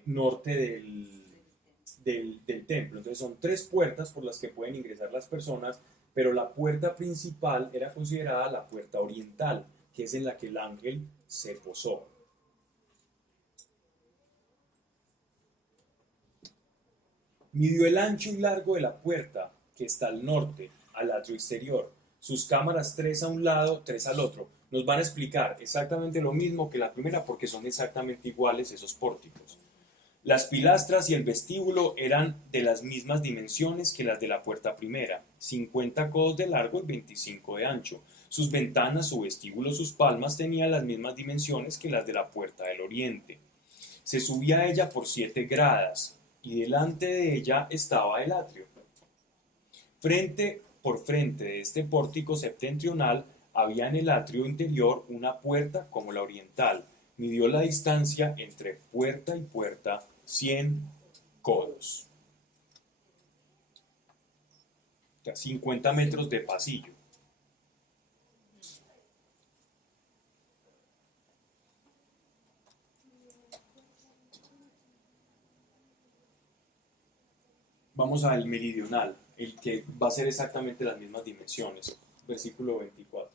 norte del templo. Entonces son 3 puertas por las que pueden ingresar las personas, pero la puerta principal era considerada la puerta oriental, que es en la que el ángel se posó. Midió el ancho y largo de la puerta, que está al norte, al atrio exterior. Sus cámaras 3 a un lado, 3 al otro. Nos van a explicar exactamente lo mismo que la primera, porque son exactamente iguales esos pórticos. Las pilastras y el vestíbulo eran de las mismas dimensiones que las de la puerta primera, 50 codos de largo y 25 de ancho. Sus ventanas, su vestíbulo, sus palmas tenían las mismas dimensiones que las de la puerta del oriente. Se subía a ella por 7 gradas, y delante de ella estaba el atrio. Frente por frente de este pórtico septentrional había en el atrio interior una puerta como la oriental. Midió la distancia entre puerta y puerta 100 codos. O sea, 50 metros de pasillo. Vamos al meridional, el que va a ser exactamente las mismas dimensiones. Versículo 24.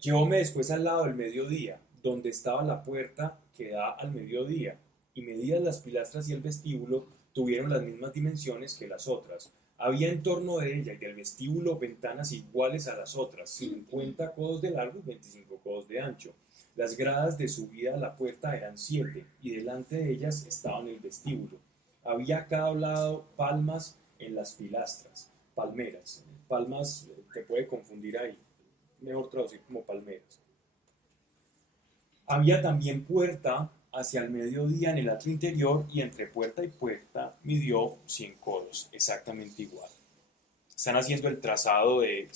Llevóme después al lado del mediodía, donde estaba la puerta que da al mediodía, y medidas las pilastras y el vestíbulo tuvieron las mismas dimensiones que las otras. Había en torno de ella y del vestíbulo ventanas iguales a las otras, 50 codos de largo y 25 codos de ancho. Las gradas de subida a la puerta eran 7, y delante de ellas estaban el vestíbulo. Había a cada lado palmas en las pilastras, palmeras. Palmas te puede confundir ahí, mejor traducir como palmeras. Había también puerta hacia el mediodía en el atrio interior, y entre puerta y puerta midió 100 codos, exactamente igual. Están haciendo el trazado de...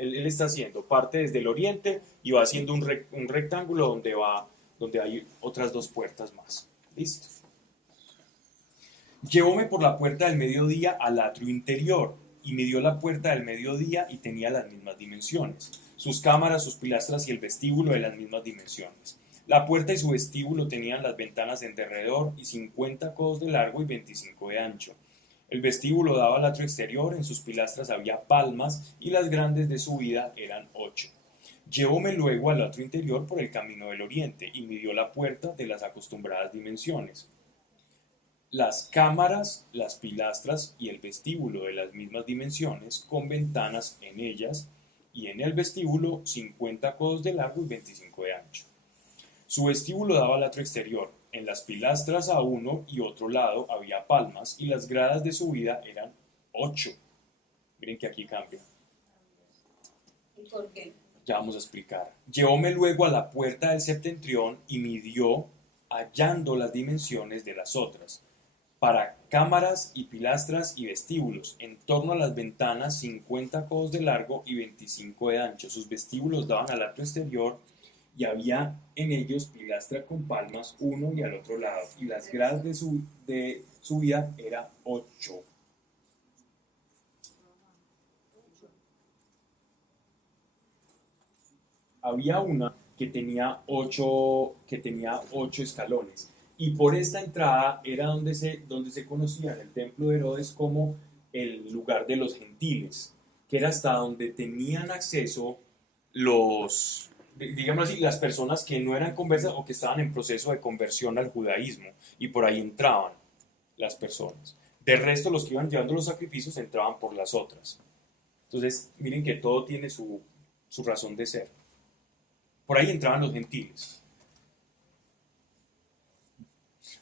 Él está haciendo parte desde el oriente y va haciendo un rectángulo donde hay otras 2 puertas más. ¿Listo? Llevóme por la puerta del mediodía al atrio interior, y midió la puerta del mediodía y tenía las mismas dimensiones. Sus cámaras, sus pilastras y el vestíbulo de las mismas dimensiones. La puerta y su vestíbulo tenían las ventanas en derredor y 50 codos de largo y 25 de ancho. El vestíbulo daba al atrio exterior, en sus pilastras había palmas y las grandes de subida eran 8. Llevóme luego al atrio interior por el camino del oriente y midió la puerta de las acostumbradas dimensiones. Las cámaras, las pilastras y el vestíbulo de las mismas dimensiones, con ventanas en ellas, y en el vestíbulo 50 codos de largo y 25 de ancho. Su vestíbulo daba al atrio exterior. En las pilastras a uno y otro lado había palmas, y las gradas de subida eran 8. Miren que aquí cambia. ¿Y por qué? Ya vamos a explicar. Llevóme luego a la puerta del septentrión y midió, hallando las dimensiones de las otras, para cámaras y pilastras y vestíbulos, en torno a las ventanas 50 codos de largo y 25 de ancho. Sus vestíbulos daban al atrio exterior, y había en ellos pilastra con palmas uno y al otro lado, y las gradas de subida era 8. Había una que tenía 8 escalones. Y por esta entrada era donde se conocía en el templo de Herodes como el lugar de los gentiles, que era hasta donde tenían acceso digamos así, las personas que no eran conversas o que estaban en proceso de conversión al judaísmo, y por ahí entraban las personas. De resto, los que iban llevando los sacrificios entraban por las otras. Entonces, miren que todo tiene su razón de ser. Por ahí entraban los gentiles.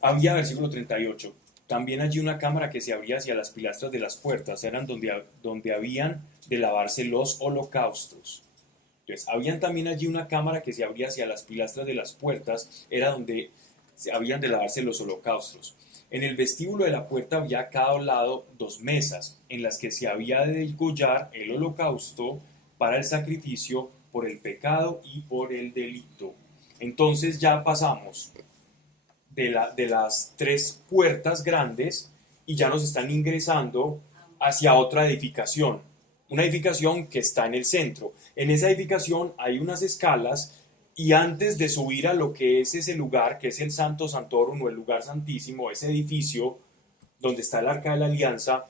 Había, versículo 38, también allí una cámara que se abría hacia las pilastras de las puertas, eran donde habían de lavarse los holocaustos. Entonces, habían también allí una cámara que se abría hacia las pilastras de las puertas, era donde habían de lavarse los holocaustos. En el vestíbulo de la puerta había a cada lado 2 mesas, en las que se había de degollar el holocausto para el sacrificio por el pecado y por el delito. Entonces ya pasamos de las 3 puertas grandes y ya nos están ingresando hacia otra edificación, una edificación que está en el centro. En esa edificación hay unas escalas, y antes de subir a lo que es ese lugar, que es el Santo Santorum o el lugar santísimo, ese edificio donde está el Arca de la Alianza,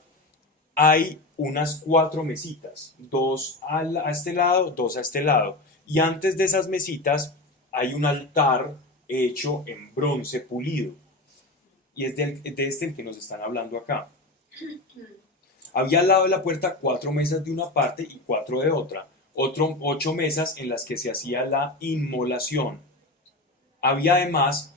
hay unas 4 mesitas, 2 a este lado, 2 a este lado, y antes de esas mesitas hay un altar hecho en bronce pulido, y es de este el que nos están hablando acá. Había al lado de la puerta 4 mesas de una parte y 4 de otra, 8 mesas en las que se hacía la inmolación. Había además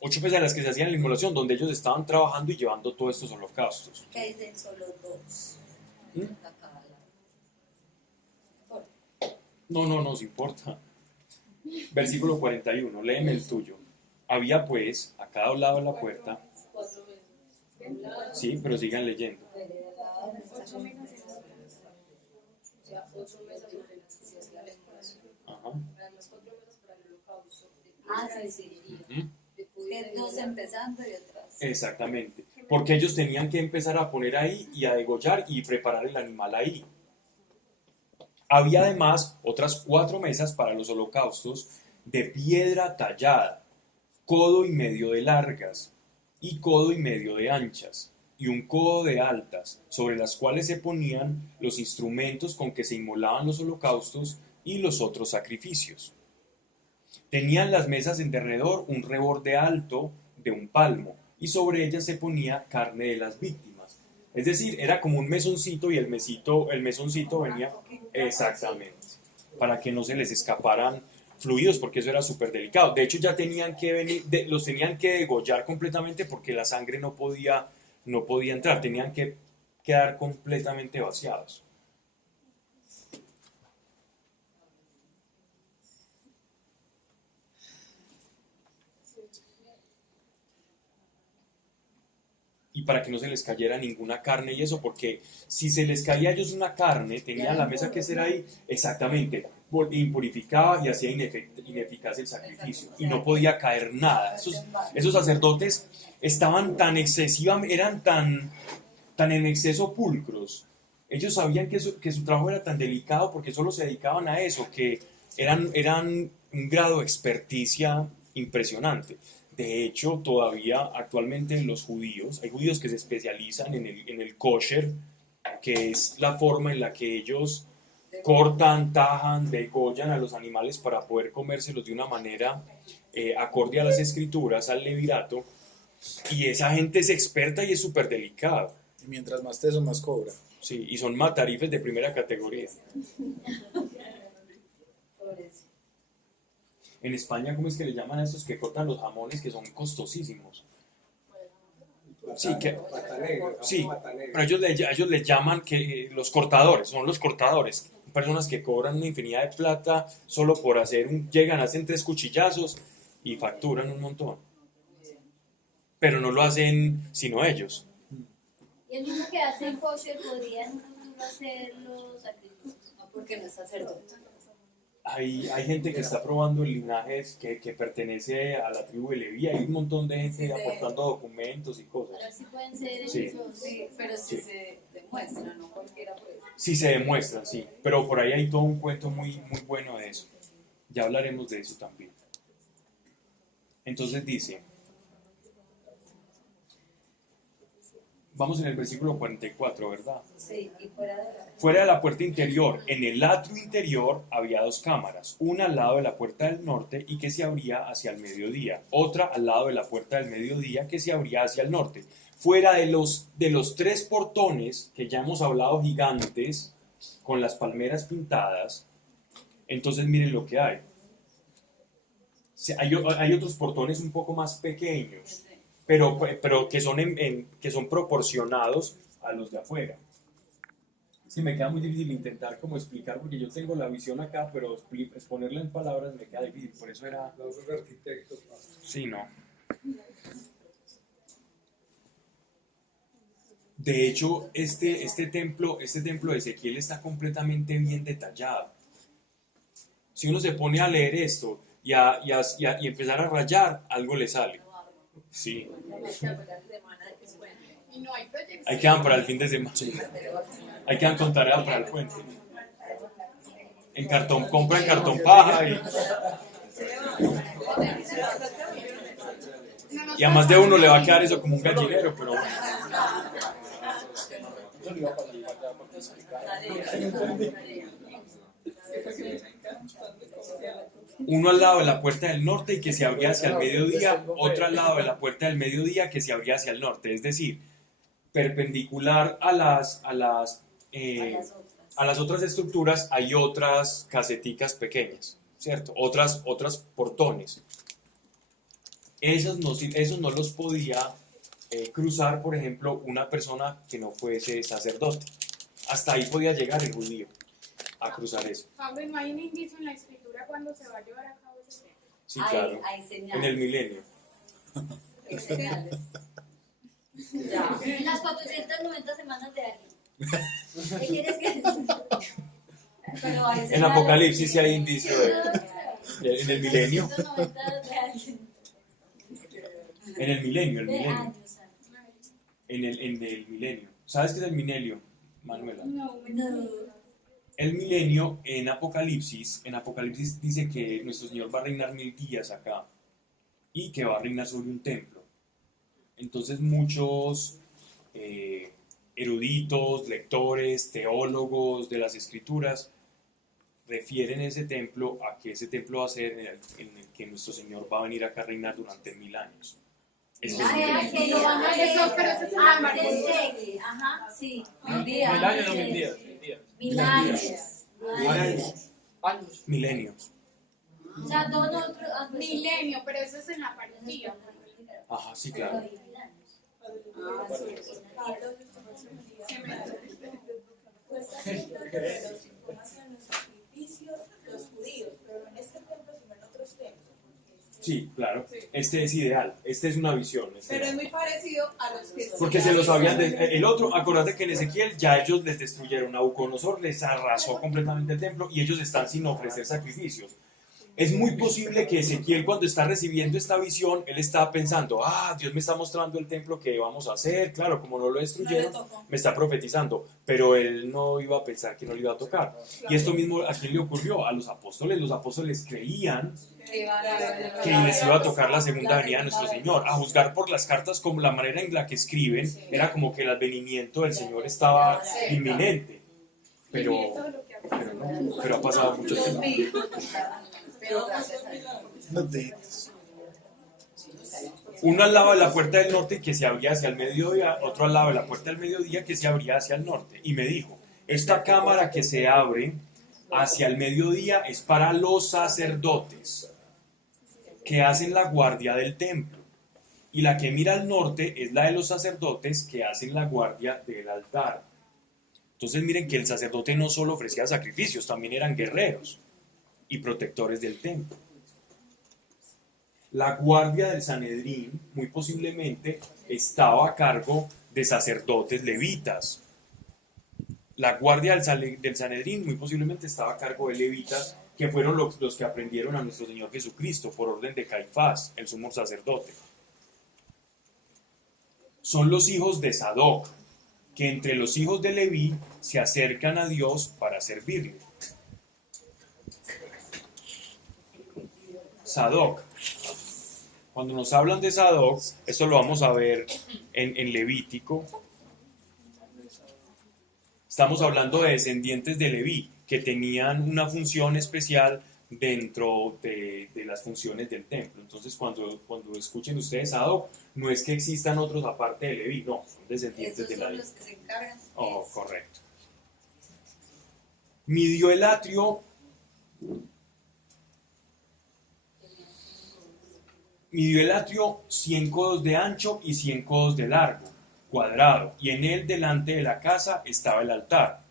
8 mesas en las que se hacía la inmolación, donde ellos estaban trabajando y llevando todos estos holocaustos. Que dicen solo 2. ¿Mm? A cada lado. No nos importa. Versículo 41, léeme el tuyo. Había pues a cada lado de la puerta, 4 meses. sí, pero sigan leyendo. 8 meses en la O sea, 8 mesas sobre las que se hacía la decoración. Ajá. Además, 4 mesas para el holocausto. Ah, sí, sí. Ujú. Que dos empezando y otras. Exactamente, porque ellos tenían que empezar a poner ahí y a degollar y preparar el animal ahí. Había además otras 4 mesas para los holocaustos de piedra tallada, codo y medio de largas y codo y medio de anchas y un codo de altas, sobre las cuales se ponían los instrumentos con que se inmolaban los holocaustos y los otros sacrificios. Tenían las mesas en derredor un reborde alto de un palmo, y sobre ellas se ponía carne de las víctimas. Es decir, era como un mesoncito y el mesoncito venía exactamente, para que no se les escaparan fluidos, porque eso era súper delicado. De hecho, ya tenían que venir, los tenían que degollar completamente porque la sangre no podía entrar, tenían que quedar completamente vaciados. Y para que no se les cayera ninguna carne y eso, porque si se les caía a ellos una carne, tenían la mesa que ser ahí, exactamente, impurificaba y hacía ineficaz el sacrificio, y no podía caer nada. Esos sacerdotes estaban tan excesivamente, eran tan en exceso pulcros. Ellos sabían que su trabajo era tan delicado porque solo se dedicaban a eso, que eran un grado de experticia impresionante. De hecho, todavía actualmente los judíos, hay judíos que se especializan en el kosher, que es la forma en la que ellos cortan, tajan, degollan a los animales para poder comérselos de una manera acorde a las escrituras, al levirato, y esa gente es experta y es súper delicada. Y mientras más teso, más cobra. Sí, y son matarifes de primera categoría. En España, ¿cómo es que le llaman a estos que cortan los jamones que son costosísimos? Sí, pero ellos le llaman que los cortadores, son los cortadores. Personas que cobran una infinidad de plata solo por llegan, hacen 3 cuchillazos y facturan un montón. Pero no lo hacen sino ellos. Y el mismo que hace kosher podrían hacer los sacrificios. No, porque no es sacerdote. Hay gente que está probando linajes que pertenece a la tribu de Leví. Hay un montón de gente aportando documentos y A cosas. ver si pueden ser Sí. esos. Sí, pero si Sí. se demuestra, no cualquiera puede. Sí se demuestran, sí. Pero por ahí hay todo un cuento muy bueno de eso. Ya hablaremos de eso también. Entonces dice, vamos en el versículo 44, ¿verdad? Sí, y fuera de la... Fuera de la puerta interior, en el atrio interior, había 2 cámaras, una al lado de la puerta del norte y que se abría hacia el mediodía, otra al lado de la puerta del mediodía que se abría hacia el norte. Fuera de los 3 portones, que ya hemos hablado, gigantes, con las palmeras pintadas, entonces miren lo que hay. Hay otros portones un poco más pequeños, pero que son proporcionados a los de afuera. Sí, me queda muy difícil intentar como explicar, porque yo tengo la visión acá, pero exponerla en palabras me queda difícil, por eso era... Los arquitectos. Sí, no. De hecho, este templo de Ezequiel está completamente bien detallado. Si uno se pone a leer esto y empezar a rayar, algo le sale. Sí, Y no hay proyección. ahí quedan para el fin de semana. Ahí quedan con tarea para el puente. Compran cartón paja y a más de uno le va a quedar eso como un gallinero, pero bueno. Yo le iba a pasar para allá porque explicar. Uno al lado de la puerta del norte y que se abría hacia el mediodía, otro al lado de la puerta del mediodía que se abría hacia el norte, es decir, perpendicular a las otras estructuras hay otras caseticas pequeñas, ¿cierto? Otras portones. Esos no los podía cruzar, por ejemplo, una persona que no fuese sacerdote. Hasta ahí podía llegar el judío. a cruzar eso. Pablo, ¿no hay un indicio en la escritura cuando se va a llevar a cabo ese tema? Sí, claro. Hay señales. En el milenio. Hay señales. Ya. En las 490 semanas de alguien. ¿Qué quieres que Pero hay En señales. Apocalipsis sí hay indicio en el milenio. 490 de alguien. En el milenio, el De milenio. años. En el milenio. ¿Sabes qué es el milenio, Manuela? No, No. El milenio en Apocalipsis dice que nuestro Señor va a reinar 1000 días acá y que va a reinar sobre un templo. Entonces muchos eruditos, lectores, teólogos de las escrituras refieren ese templo a que ese templo va a ser en el que nuestro Señor va a venir acá a reinar durante 1000 años. Ese es el milenio. Que lo van a hacer Eso, pero eso es una antes marca. de, ajá, sí. Un día. 1000 años, no 1000 días. 1000 días. 1000 años. Años. Milenio. O sea, dos otros. Milenio, pero eso es en la parecida. Ajá, sí, claro. Ah, sí. Pues así, los hacían los sacrificios los judíos, pero en este templo, sino en otros templos. Sí, claro. Sí. Este es ideal. Este es una visión. Pero es muy parecido a los que Porque se los habían... el otro, acuérdate que en Ezequiel ya ellos les destruyeron. Nabucodonosor les arrasó completamente el templo y ellos están sin ofrecer sacrificios. Es muy posible que Ezequiel, cuando está recibiendo esta visión, él estaba pensando, Dios me está mostrando el templo que vamos a hacer, claro, como no lo destruyeron, me está profetizando, pero él no iba a pensar que no le iba a tocar. Y esto mismo, ¿a quién le ocurrió? A los apóstoles creían que les iba a tocar la segunda venida de nuestro Señor. A juzgar por las cartas, como la manera en la que escriben, era como que el advenimiento del Señor estaba inminente, pero ha pasado mucho tiempo. Pero gracias a Dios. No te... Uno al lado de la puerta del norte que se abría hacia el mediodía, otro al lado de la puerta del mediodía que se abría hacia el norte. Y me dijo, esta cámara que se abre hacia el mediodía es para los sacerdotes que hacen la guardia del templo. Y la que mira al norte es la de los sacerdotes que hacen la guardia del altar. Entonces miren que el sacerdote no solo ofrecía sacrificios, también eran guerreros y protectores del templo. La guardia del Sanedrín muy posiblemente estaba a cargo de sacerdotes levitas. La guardia del Sanedrín muy posiblemente estaba a cargo de levitas, que fueron los que aprendieron a nuestro Señor Jesucristo por orden de Caifás, el sumo sacerdote. Son los hijos de Sadoc, que entre los hijos de Leví se acercan a Dios para servirle. Sadoc. Cuando nos hablan de Sadoc, esto lo vamos a ver en Levítico. Estamos hablando de descendientes de Leví, que tenían una función especial dentro de las funciones del templo. Entonces, cuando escuchen ustedes Sadoc, no es que existan otros aparte de Leví, no, son descendientes Esos de son Leví. los que se encargan. Oh, correcto. Midió el atrio. Midió el atrio 100 codos de ancho y 100 codos de largo, cuadrado, y en él delante de la casa estaba el altar.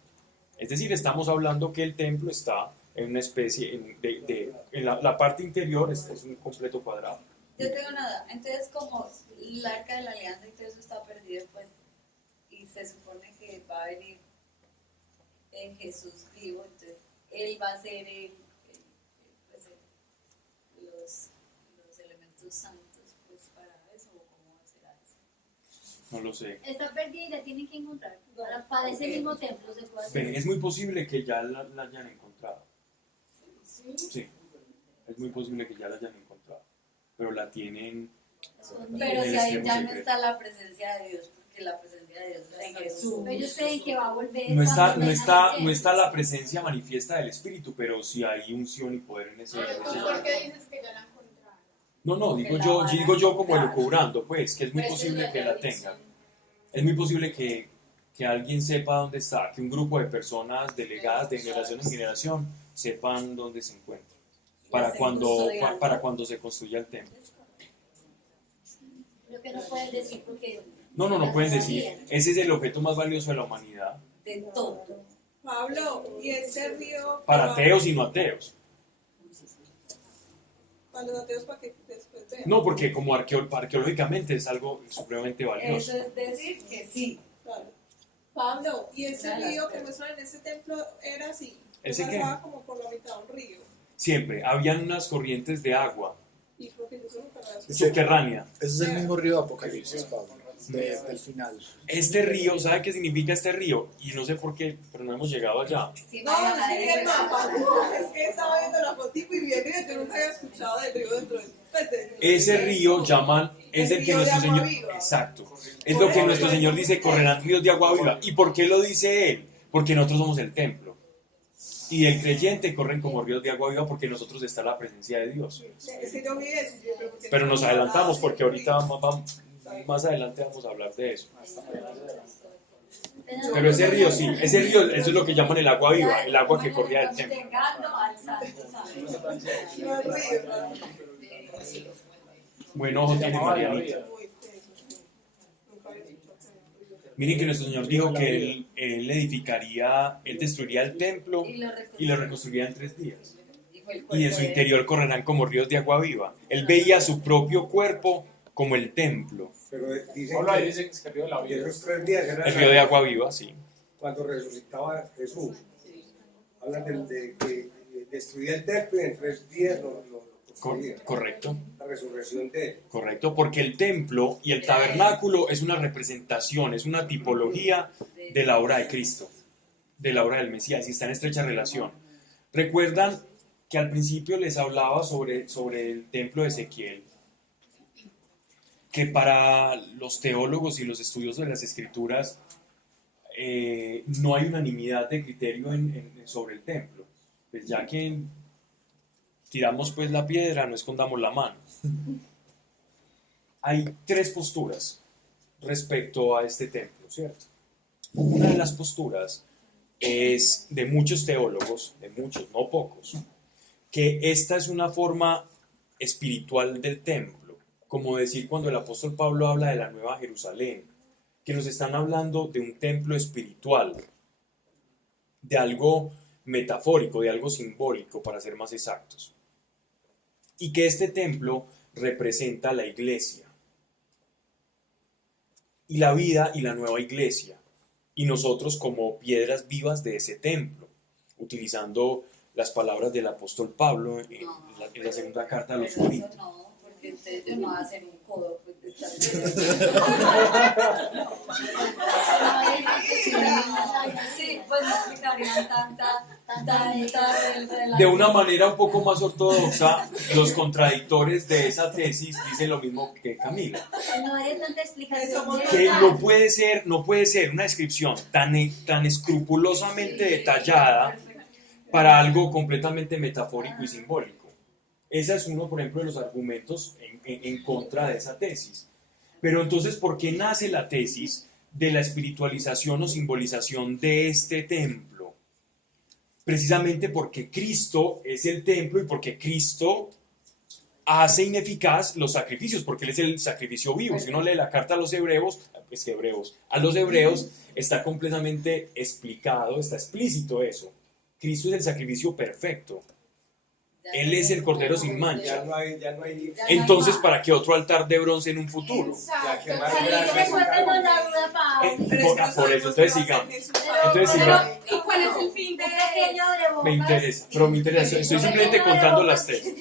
Es decir, estamos hablando que el templo está en una especie, en la parte interior es un completo cuadrado. Yo tengo nada. Entonces, como el arca de la alianza y todo eso está perdido, pues, y se supone que va a venir en Jesús vivo, entonces él va a ser los elementos santos, pues, para eso, o cómo será eso. No lo sé. Está perdida y la tienen que encontrar. Para ese mismo templo se puede hacer. Ven, es muy posible que ya la hayan encontrado. Sí, es muy posible que ya la hayan encontrado. Pero la tienen... Pero en si el ahí extremo ya no secreto. está la presencia de Dios, porque la presencia de Dios está en Jesús. Ellos creen que va a volver. No está, cuando no, venga está, el no está la presencia manifiesta del Espíritu, pero sí hay unción y poder en ese. ¿Tú por qué dices que ya la encontraron? No, digo yo como elucubrando, pues, que es muy posible que la tengan. Es muy posible que alguien sepa dónde está, que un grupo de personas delegadas de generación en generación sepan dónde se encuentra, para cuando se construya el templo. Lo que no pueden decir porque... No pueden decir, ese es el objeto más valioso de la humanidad. De todo. Pablo, ¿y ese río? Para ateos y no ateos. Para los ateos, para que después vean. No, porque como arqueológicamente es algo supremamente valioso. Eso es decir que sí. Claro. Pablo, ¿y ese Claro, río que pero- muestran en ese templo era así? ¿Ese qué? Pasaba como por la mitad de un río. Siempre habían unas corrientes de agua Y porque yo solo para las subterránea. Ese es el mismo río de Apocalipsis, Pablo, del final. Este río, ¿sabe qué significa este río? Y no sé por qué, pero no hemos llegado allá. Sí, No, vaya, sí, el mapa. Es que estaba viendo la fotico y vi el río. Yo nunca había escuchado del río dentro del. Ese río llaman, es el que río de nuestro agua Señor, viva. exacto, es lo que nuestro Señor dice, correrán ríos de agua viva. ¿Y por qué lo dice Él? Porque nosotros somos el templo. Y el creyente corren como ríos de agua viva porque en nosotros está la presencia de Dios. Es que yo vi eso. Pero nos adelantamos porque ahorita más adelante vamos a hablar de eso. Pero ese río sí, ese río, eso es lo que llaman el agua viva, el agua que corría del templo. Llegando al Santo Santo. Buen ojo tiene Marianita. Miren que nuestro Señor dijo que él edificaría, Él destruiría el templo y lo reconstruiría en 3 días. Y en su interior correrán como ríos de agua viva. Él veía su propio cuerpo como el templo. Pero dicen Pablo ahí que dice que se cambió la vida. esos 3 días eran El río de agua viva, sí. cuando resucitaba Jesús. Hablan de que destruía el templo y en 3 días lo construía. Correcto, La resurrección de él. correcto, porque el templo y el tabernáculo es una representación, es una tipología de la obra de Cristo, de la obra del Mesías, y está en estrecha relación. ¿Recuerdan que al principio les hablaba sobre el templo de Ezequiel? Que para los teólogos y los estudiosos de las Escrituras no hay unanimidad de criterio sobre el templo. Pues ya que tiramos pues la piedra, no escondamos la mano. Hay 3 posturas respecto a este templo, ¿cierto? Una de las posturas es de muchos teólogos, de muchos, no pocos, que esta es una forma espiritual del templo, como decir cuando el apóstol Pablo habla de la Nueva Jerusalén, que nos están hablando de un templo espiritual, de algo metafórico, de algo simbólico, para ser más exactos. Y que este templo representa la iglesia, y la vida y la nueva iglesia, y nosotros como piedras vivas de ese templo, utilizando las palabras del apóstol Pablo en la segunda carta a los Pero Corintios. eso no, porque entonces yo no voy a hacer un codo. Pues, de estar sí, pues no explicarían tanta De una manera un poco más ortodoxa, los contradictores de esa tesis dicen lo mismo que Camila. No hay tanta explicación. Que no puede ser una descripción tan escrupulosamente detallada para algo completamente metafórico y simbólico. Ese es uno, por ejemplo, de los argumentos en contra de esa tesis. Pero entonces, ¿por qué nace la tesis de la espiritualización o simbolización de este templo? Precisamente porque Cristo es el templo y porque Cristo hace ineficaz los sacrificios, porque Él es el sacrificio vivo. Si uno lee la carta a los hebreos, está completamente explicado, está explícito eso. Cristo es el sacrificio perfecto. Él es el cordero sin mancha. Ya no hay. Entonces, ¿para qué otro altar de bronce en un futuro? Exacto. Ya que más Sí, grande. resuélvenos la duda, Pau. Por eso, entonces sigamos. Entonces, sigamos. ¿Y cuál es el fin de Un pequeño abrebocas. Me interesa, pero me interesa. Estoy simplemente contando las tesis.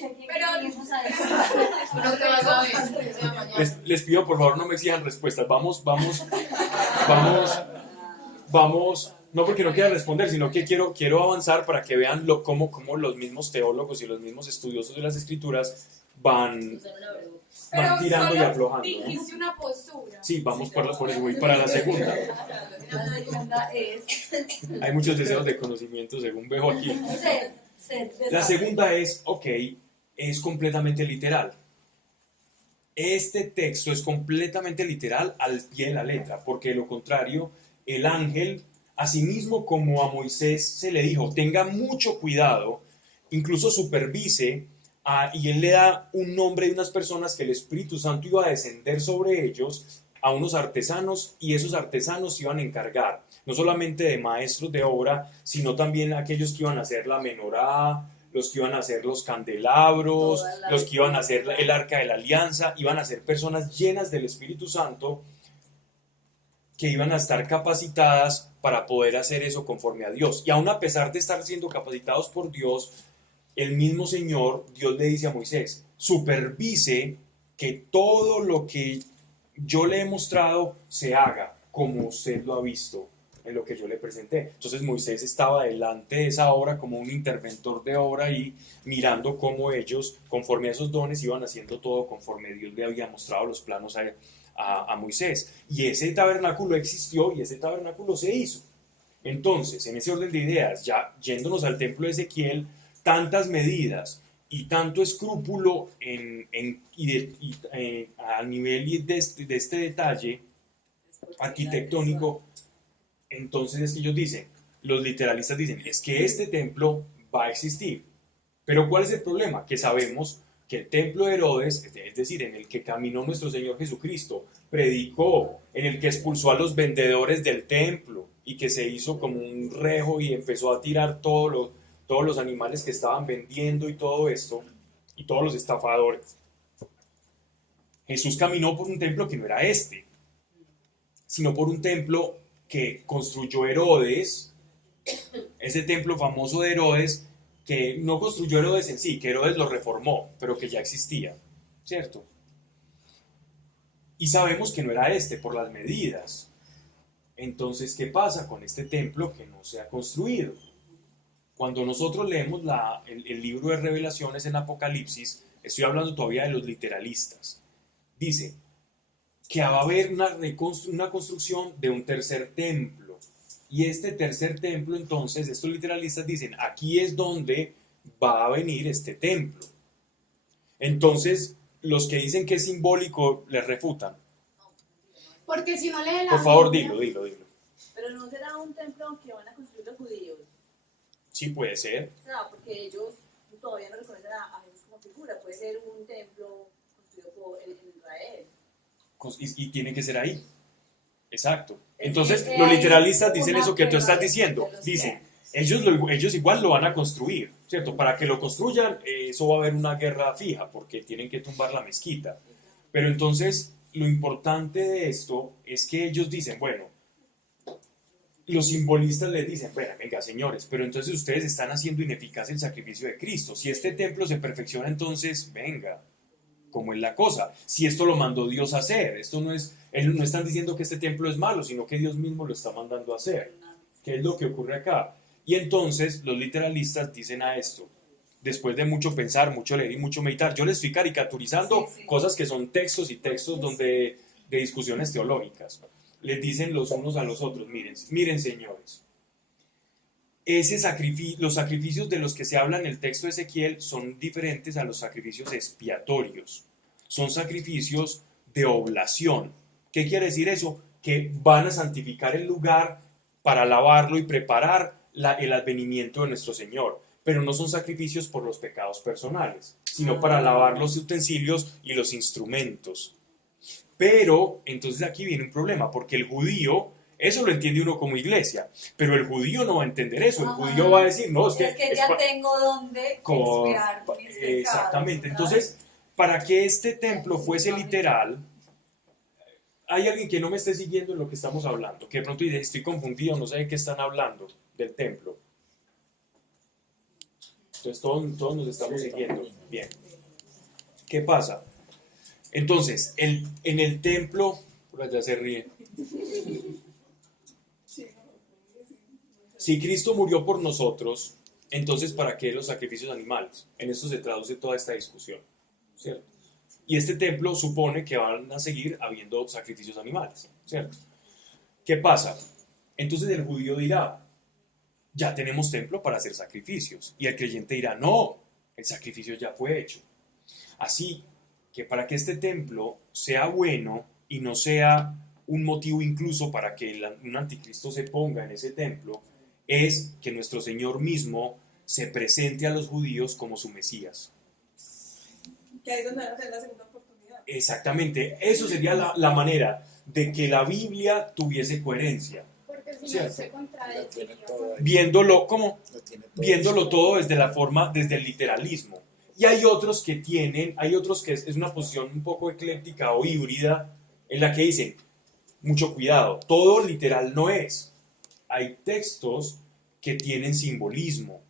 No te vas a ver, que sea mañana. Les pido, por favor, no me exijan respuestas. Vamos. No porque no quiera responder, sino que quiero avanzar para que vean cómo los mismos teólogos y los mismos estudiosos de las Escrituras van tirando y solo aflojando, ¿no? dijiste una postura. Sí, vamos por eso, voy para la segunda. La segunda es Hay muchos deseos de conocimiento, según veo aquí. ser La segunda es, es completamente literal. Este texto es completamente literal al pie de la letra, porque de lo contrario, el ángel, asimismo como a Moisés se le dijo, tenga mucho cuidado, incluso supervise, y él le da un nombre de unas personas que el Espíritu Santo iba a descender sobre ellos, a unos artesanos, y esos artesanos se iban a encargar no solamente de maestros de obra, sino también aquellos que iban a hacer la menorá, los que iban a hacer los candelabros, los que iban a hacer el arca de la alianza. Iban a ser personas llenas del Espíritu Santo que iban a estar capacitadas para poder hacer eso conforme a Dios. Y aún a pesar de estar siendo capacitados por Dios, el mismo Señor, Dios le dice a Moisés: supervise que todo lo que yo le he mostrado se haga como usted lo ha visto en lo que yo le presenté. Entonces Moisés estaba delante de esa obra como un interventor de obra y mirando cómo ellos, conforme a esos dones, iban haciendo todo conforme Dios le había mostrado los planos a Moisés. Y ese tabernáculo existió y ese tabernáculo se hizo. Entonces, en ese orden de ideas, ya yéndonos al templo de Ezequiel, tantas medidas y tanto escrúpulo a nivel de este detalle arquitectónico. Entonces es que ellos dicen, los literalistas dicen, es que este templo va a existir. Pero ¿cuál es el problema? Que sabemos que el templo de Herodes, es decir, en el que caminó nuestro Señor Jesucristo, predicó, en el que expulsó a los vendedores del templo y que se hizo como un rejo y empezó a tirar todos los animales que estaban vendiendo y todo esto, y todos los estafadores. Jesús caminó por un templo que no era este, sino por un templo que construyó Herodes, ese templo famoso de Herodes, que no construyó Herodes en sí, que Herodes lo reformó, pero que ya existía, ¿cierto? Y sabemos que no era este por las medidas. Entonces, ¿qué pasa con este templo que no se ha construido? Cuando nosotros leemos el libro de Revelaciones en Apocalipsis, estoy hablando todavía de los literalistas, dice que va a haber una construcción de un tercer templo. Y este tercer templo, entonces, estos literalistas dicen, aquí es donde va a venir este templo. Entonces, los que dicen que es simbólico, les refutan. Porque si no leen la Por favor, Biblia- dilo. Pero no será un templo que van a construir los judíos. Sí, puede ser. O sea, porque ellos todavía no reconocen a Jesús como figura. Puede ser un templo construido por Israel. Y tiene que ser ahí. Exacto. Es Entonces, que los hay literalistas dicen una eso que tú estás prueba diciendo. de los Dicen, que- ellos igual lo van a construir, ¿cierto? Para que lo construyan, eso va a haber una guerra fija, porque tienen que tumbar la mezquita. Pero entonces, lo importante de esto es que ellos dicen, bueno, los simbolistas les dicen, bueno, venga, señores, pero entonces ustedes están haciendo ineficaz el sacrificio de Cristo. Si este templo se perfecciona, entonces, venga, ¿cómo es la cosa? Si esto lo mandó Dios a hacer, esto no están diciendo que este templo es malo, sino que Dios mismo lo está mandando a hacer. ¿Qué es lo que ocurre acá? Y entonces los literalistas dicen a esto, después de mucho pensar, mucho leer y mucho meditar, yo les estoy caricaturizando Sí. cosas que son textos y textos de discusiones teológicas. Les dicen los unos a los otros, miren señores, los sacrificios de los que se habla en el texto de Ezequiel son diferentes a los sacrificios expiatorios. Son sacrificios de oblación. ¿Qué quiere decir eso? Que van a santificar el lugar para lavarlo y preparar el advenimiento de nuestro Señor. Pero no son sacrificios por los pecados personales, sino para lavar los utensilios y los instrumentos. Pero entonces aquí viene un problema, porque el judío, eso lo entiende uno como iglesia, pero el judío no va a entender eso. El Ajá. judío va a decir, no, es que ya pa- tengo donde co- expiar mis pecados. Exactamente. ¿sabes? Entonces, para que este templo fuese literal, hay alguien que no me esté siguiendo en lo que estamos hablando, que de pronto dice, estoy confundido, no sé de qué están hablando del templo. Entonces todos nos estamos siguiendo. Bien. ¿Qué pasa? Entonces, en el templo, por allá se ríe. Si Cristo murió por nosotros, entonces ¿para qué los sacrificios animales? En esto se traduce toda esta discusión, ¿cierto? Y este templo supone que van a seguir habiendo sacrificios animales, ¿cierto? ¿Qué pasa? Entonces el judío dirá, ya tenemos templo para hacer sacrificios. Y el creyente dirá, no, el sacrificio ya fue hecho. Así que para que este templo sea bueno y no sea un motivo incluso para que un anticristo se ponga en ese templo, es que nuestro Señor mismo se presente a los judíos como su Mesías. Que ahí es donde van a tener la segunda oportunidad. Exactamente, eso sería la manera de que la Biblia tuviese coherencia, Porque si no ¿cierto? se La contradice. tiene todo ahí. Viéndolo como Lo tiene todo. viéndolo todo desde la forma, desde el literalismo. Y hay otros que es una posición un poco ecléctica o híbrida, en la que dicen, mucho cuidado, todo literal no es. Hay textos que tienen simbolismo,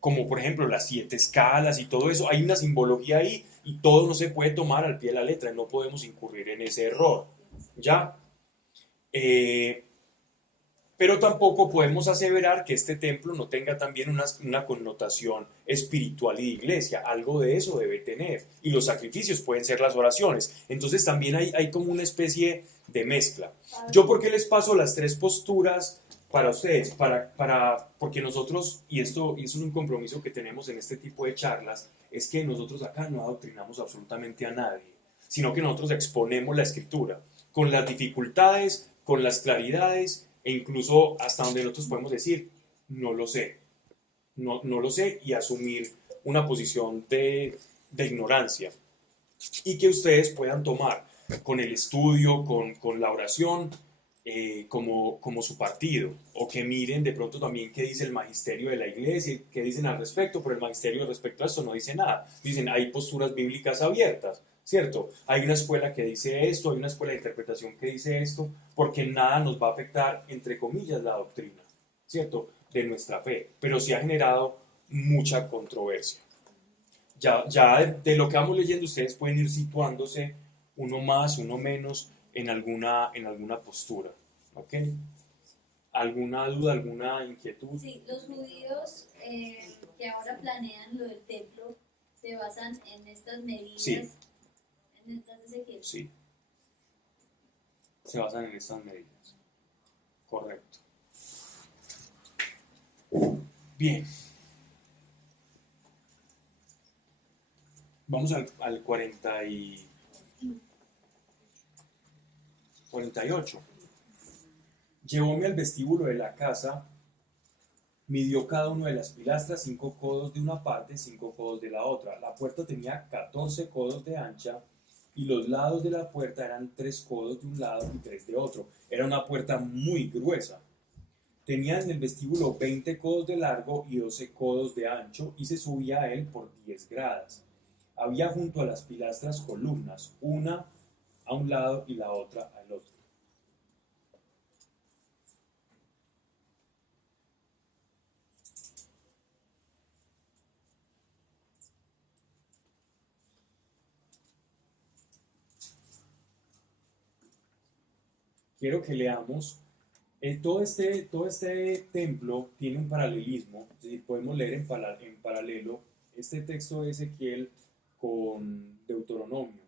como por ejemplo las 7 escalas y todo eso, hay una simbología ahí y todo no se puede tomar al pie de la letra, no podemos incurrir en ese error, ¿ya? Pero tampoco podemos aseverar que este templo no tenga también una connotación espiritual y de iglesia. Algo de eso debe tener. Y los sacrificios pueden ser las oraciones. Entonces también hay como una especie de mezcla. Yo, ¿por qué les paso las 3 posturas para ustedes? Porque nosotros, y eso es un compromiso que tenemos en este tipo de charlas, es que nosotros acá no adoctrinamos absolutamente a nadie, sino que nosotros exponemos la escritura con las dificultades, con las claridades, e incluso hasta donde nosotros podemos decir, no lo sé, no lo sé, y asumir una posición de ignorancia. Y que ustedes puedan tomar con el estudio, con la oración, como su partido. O que miren de pronto también qué dice el magisterio de la iglesia, qué dicen al respecto, pero el magisterio respecto a esto no dice nada. Dicen, hay posturas bíblicas abiertas, ¿cierto? Hay una escuela que dice esto, hay una escuela de interpretación que dice esto, porque nada nos va a afectar, entre comillas, la doctrina, ¿cierto? De nuestra fe, pero sí ha generado mucha controversia. Ya de lo que vamos leyendo, ustedes pueden ir situándose uno más, uno menos, en alguna postura, ¿ok? ¿Alguna duda, alguna inquietud? Sí, los judíos que ahora planean lo del templo se basan en estas medidas, Sí. en estas de Ezequiel. Sí. Se basan en estas medidas. Correcto. Bien. Vamos al 48. Llevóme al vestíbulo de la casa, midió cada uno de las pilastras 5 codos de una parte, 5 codos de la otra. La puerta tenía 14 codos de ancha y los lados de la puerta eran 3 codos de un lado y 3 de otro. Era una puerta muy gruesa. Tenía en el vestíbulo 20 codos de largo y 12 codos de ancho y se subía a él por 10 gradas. Había junto a las pilastras columnas, una a un lado y la otra al otro. Quiero que leamos, todo este templo tiene un paralelismo, es decir, podemos leer en paralelo este texto de Ezequiel con Deuteronomio,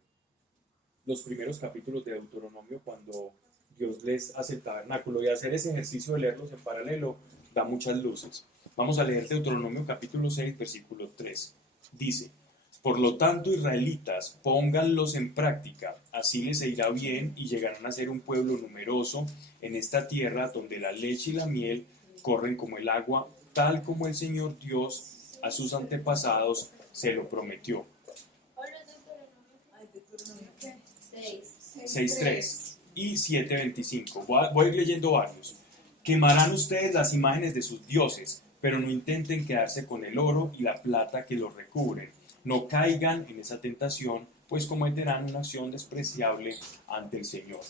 los primeros capítulos de Deuteronomio cuando Dios les hace el tabernáculo, y hacer ese ejercicio de leerlos en paralelo da muchas luces. Vamos a leer Deuteronomio capítulo 6, versículo 3. Dice: por lo tanto, israelitas, pónganlos en práctica, así les irá bien y llegarán a ser un pueblo numeroso en esta tierra donde la leche y la miel corren como el agua, tal como el Señor Dios a sus antepasados se lo prometió. Ahora Deuteronomio. 6.3 y 7.25. Voy a ir leyendo varios. Quemarán ustedes las imágenes de sus dioses, pero no intenten quedarse con el oro y la plata que los recubren. No caigan en esa tentación, pues cometerán una acción despreciable ante el Señor.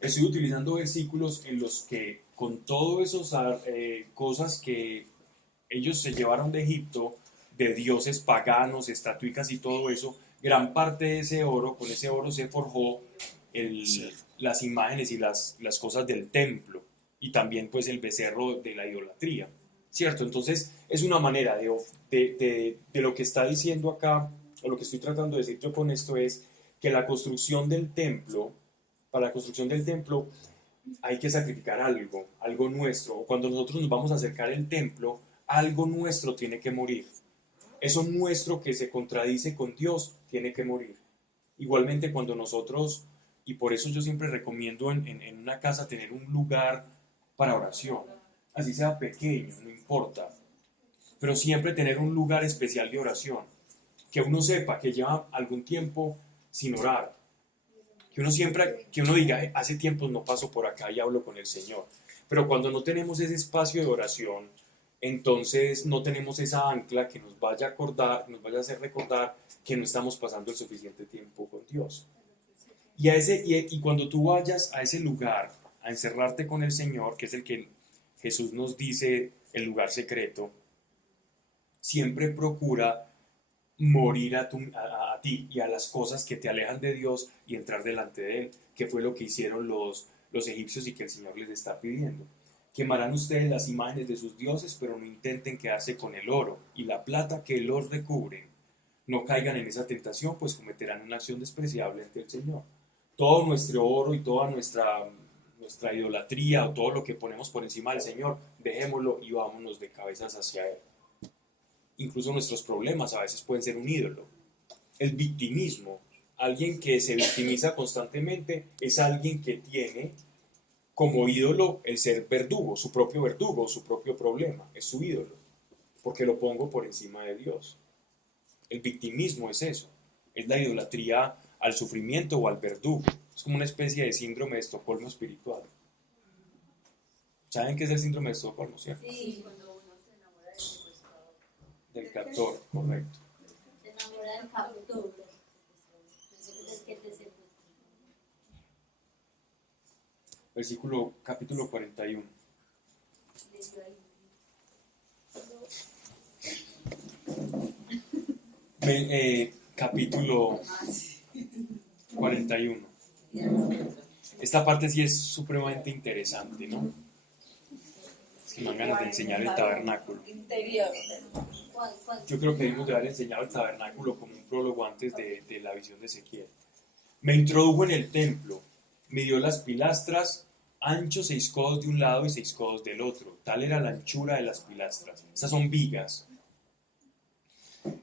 Estoy utilizando versículos en los que, con todas esas cosas que ellos se llevaron de Egipto, de dioses paganos, estatuicas y todo eso, gran parte de ese oro, con ese oro se forjó las imágenes y las cosas del templo, y también pues el becerro de la idolatría, ¿cierto? Entonces es una manera de lo que está diciendo acá, o lo que estoy tratando de decir yo con esto es que la construcción del templo, para la construcción del templo hay que sacrificar algo nuestro, o cuando nosotros nos vamos a acercar al templo, algo nuestro tiene que morir. Eso nuestro que se contradice con Dios tiene que morir. Igualmente cuando nosotros, y por eso yo siempre recomiendo en una casa tener un lugar para oración, así sea pequeño, no importa, pero siempre tener un lugar especial de oración, que uno sepa que lleva algún tiempo sin orar, Que uno diga, hace tiempo no paso por acá y hablo con el Señor. Pero cuando no tenemos ese espacio de oración, entonces no tenemos esa ancla que nos vaya a acordar, nos vaya a hacer recordar que no estamos pasando el suficiente tiempo con Dios. Y cuando tú vayas a ese lugar, a encerrarte con el Señor, que es el que Jesús nos dice, el lugar secreto, siempre procura morir a ti y a las cosas que te alejan de Dios y entrar delante de Él, que fue lo que hicieron los egipcios y que el Señor les está pidiendo. Quemarán ustedes las imágenes de sus dioses, pero no intenten quedarse con el oro y la plata que los recubren. No caigan en esa tentación, pues cometerán una acción despreciable ante el Señor. Todo nuestro oro y toda nuestra idolatría o todo lo que ponemos por encima del Señor, dejémoslo y vámonos de cabezas hacia Él. Incluso nuestros problemas a veces pueden ser un ídolo. El victimismo, alguien que se victimiza constantemente, es alguien que tiene como ídolo el ser verdugo, su propio problema, es su ídolo, porque lo pongo por encima de Dios. El victimismo es eso, es la idolatría al sufrimiento o al verdugo. Es como una especie de síndrome de Estocolmo espiritual. ¿Saben qué es el síndrome de Estocolmo, cierto? Sí, Cuando uno se enamora del secuestrador. Del captor, correcto. se enamora del captor. Es el que te secuestra. Capítulo 41. Capítulo 41. Esta parte sí es supremamente interesante, ¿no? Es que me dan ganas de enseñar el tabernáculo. Interior. Yo creo que debimos de haber enseñado el tabernáculo como un prólogo antes de la visión de Ezequiel. Me introdujo en el templo, midió las pilastras, ancho 6 codos de un lado y 6 codos del otro. Tal era la anchura de las pilastras. Estas son vigas.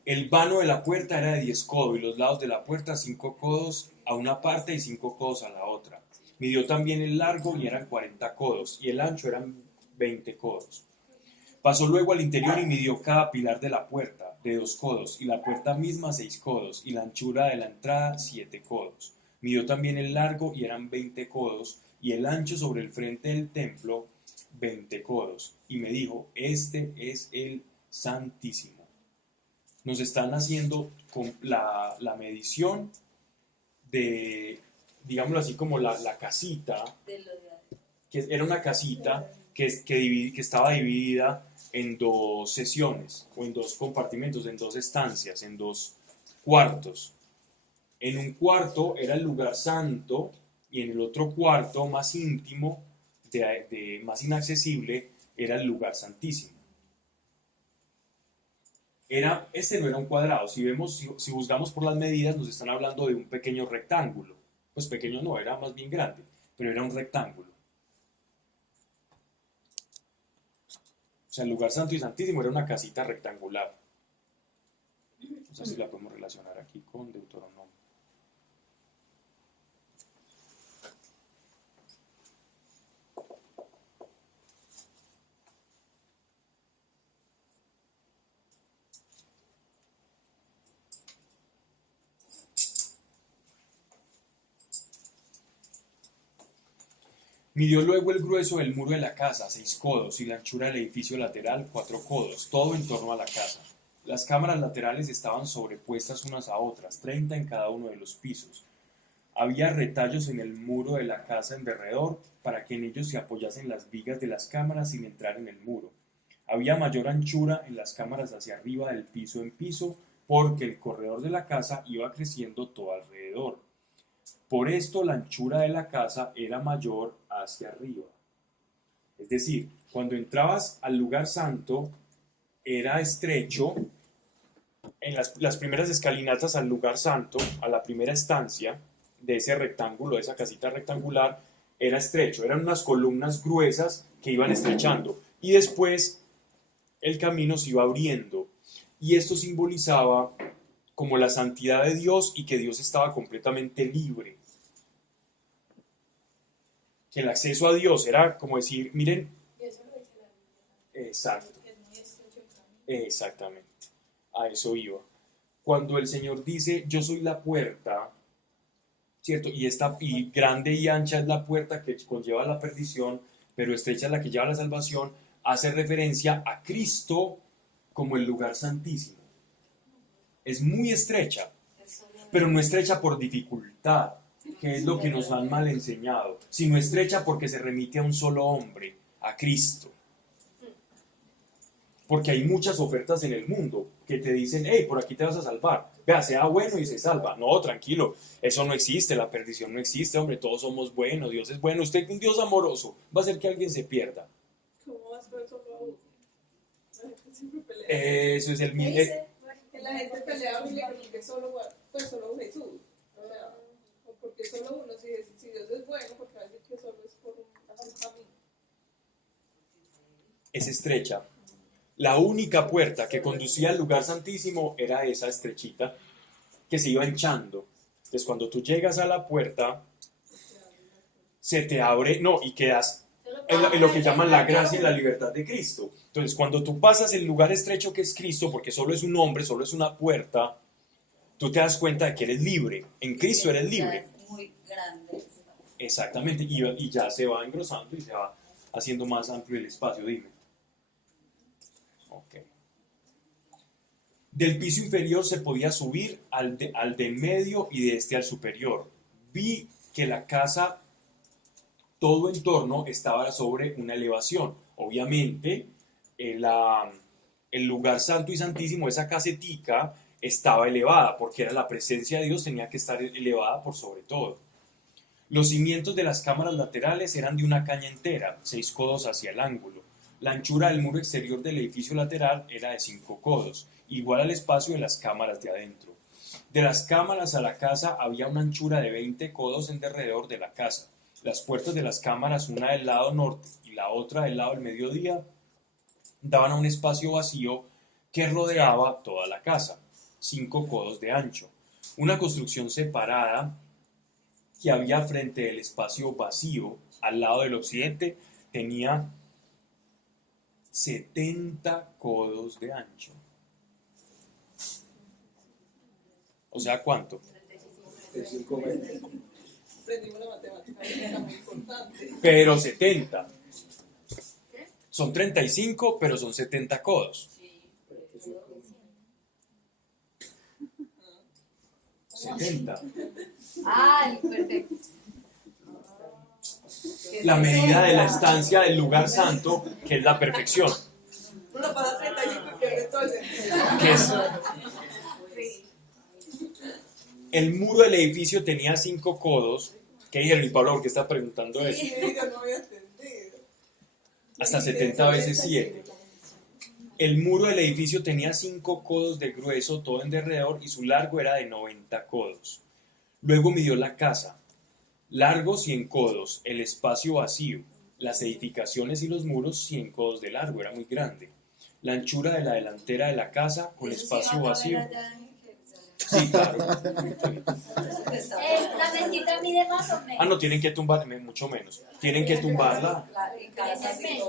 El vano de la puerta era de 10 codos y los lados de la puerta 5 codos a una parte y 5 codos a la otra. Midió también el largo y eran 40 codos y el ancho eran 20 codos. Pasó luego al interior y midió cada pilar de la puerta de 2 codos y la puerta misma 6 codos y la anchura de la entrada 7 codos. Midió también el largo y eran 20 codos y el ancho sobre el frente del templo 20 codos. Y me dijo, este es el Santísimo. Nos están haciendo con la medición de, digámoslo así, como la casita, que era una casita que estaba dividida en 2 sesiones, o en 2 compartimentos, en 2 estancias, en 2 cuartos. En un cuarto era el lugar santo, y en el otro cuarto, más íntimo, más inaccesible, era el lugar santísimo. Este no era un cuadrado. Si juzgamos por las medidas, nos están hablando de un pequeño rectángulo. Pues pequeño no, era más bien grande, pero era un rectángulo. O sea, el lugar santo y santísimo era una casita rectangular. No sé si la podemos relacionar aquí con Deuteronomio. Midió luego el grueso del muro de la casa, 6 codos, y la anchura del edificio lateral, 4 codos, todo en torno a la casa. Las cámaras laterales estaban sobrepuestas unas a otras, 30 en cada uno de los pisos. Había retallos en el muro de la casa en derredor, para que en ellos se apoyasen las vigas de las cámaras sin entrar en el muro. Había mayor anchura en las cámaras hacia arriba del piso en piso, porque el corredor de la casa iba creciendo todo alrededor. Por esto la anchura de la casa era mayor hacia arriba. Es decir, cuando entrabas al lugar santo, era estrecho. En las primeras escalinatas al lugar santo, a la primera estancia de ese rectángulo, de esa casita rectangular, era estrecho. Eran unas columnas gruesas que iban estrechando. Y después el camino se iba abriendo. Y esto simbolizaba como la santidad de Dios y que Dios estaba completamente libre. Que el acceso a Dios era como decir, miren, Y eso lo dice la Biblia. exacto, Que es muy estrecho el camino. exactamente, a eso iba. Cuando el Señor dice, yo soy la puerta, ¿cierto? Y grande y ancha es la puerta que conlleva la perdición, pero estrecha es la que lleva a la salvación, hace referencia a Cristo como el lugar santísimo. Es muy estrecha, pero no estrecha por dificultad, que es lo que nos han mal enseñado, sino estrecha porque se remite a un solo hombre, a Cristo. Porque hay muchas ofertas en el mundo que te dicen, hey, por aquí te vas a salvar, vea, sea bueno y se salva. No, tranquilo, eso no existe, la perdición no existe, hombre, todos somos buenos, Dios es bueno, usted es un Dios amoroso, va a hacer que alguien se pierda. ¿Cómo vas con eso, Raúl? La gente siempre pelea. Eso es el ¿Qué mismo. dice? Que la gente pelea porque solo, pues solo Jesús. O sea, o porque solo uno, si Dios es bueno, porque va a decir que solo es por un camino. Es estrecha. La única puerta que conducía al lugar santísimo era esa estrechita que se iba hinchando. Entonces cuando tú llegas a la puerta, se te abre, no, y quedas en lo que llaman la gracia y la libertad de Cristo. Entonces cuando tú pasas el lugar estrecho que es Cristo, porque solo es un hombre, solo es una puerta, tú te das cuenta de que eres libre. En Cristo eres libre. Es muy grande. Exactamente, y ya se va engrosando y se va haciendo más amplio el espacio, dime. Ok. Del piso inferior se podía subir al de medio y de este al superior. Vi que la casa, todo en torno, estaba sobre una elevación. Obviamente, el lugar santo y santísimo, esa casetica, estaba elevada, porque era la presencia de Dios, tenía que estar elevada por sobre todo. Los cimientos de las cámaras laterales eran de una caña entera, 6 codos hacia el ángulo. La anchura del muro exterior del edificio lateral era de 5 codos, igual al espacio de las cámaras de adentro. De las cámaras a la casa había una anchura de 20 codos en derredor de la casa. Las puertas de las cámaras, una del lado norte y la otra del lado del mediodía, daban a un espacio vacío que rodeaba toda la casa, 5 codos de ancho. Una construcción separada que había frente del espacio vacío, al lado del occidente, tenía 70 codos de ancho. O sea, ¿cuánto? De 5 metros. Aprendimos la matemática, que era muy importante. Pero 70. Son 35, pero son 70 codos. 70. Ay, perfecto. La medida de la estancia del lugar santo, que es la perfección. Uno pasa 35 y pierde todo el sentido. Que es, el muro del edificio tenía 5 codos. ¿Qué dijeron? Y Pablo, ¿por qué está preguntando eso? Sí, yo no había entendido. Hasta 70 veces 7. El muro del edificio tenía 5 codos de grueso, todo en derredor, y su largo era de 90 codos. Luego midió la casa. Largo 100 codos, el espacio vacío, las edificaciones y los muros 100 codos de largo, era muy grande. La anchura de la delantera de la casa con espacio vacío. Sí, claro. La mezquita mide más o menos. Ah, no, tienen que tumbarla, mucho menos. Tienen que tumbarla.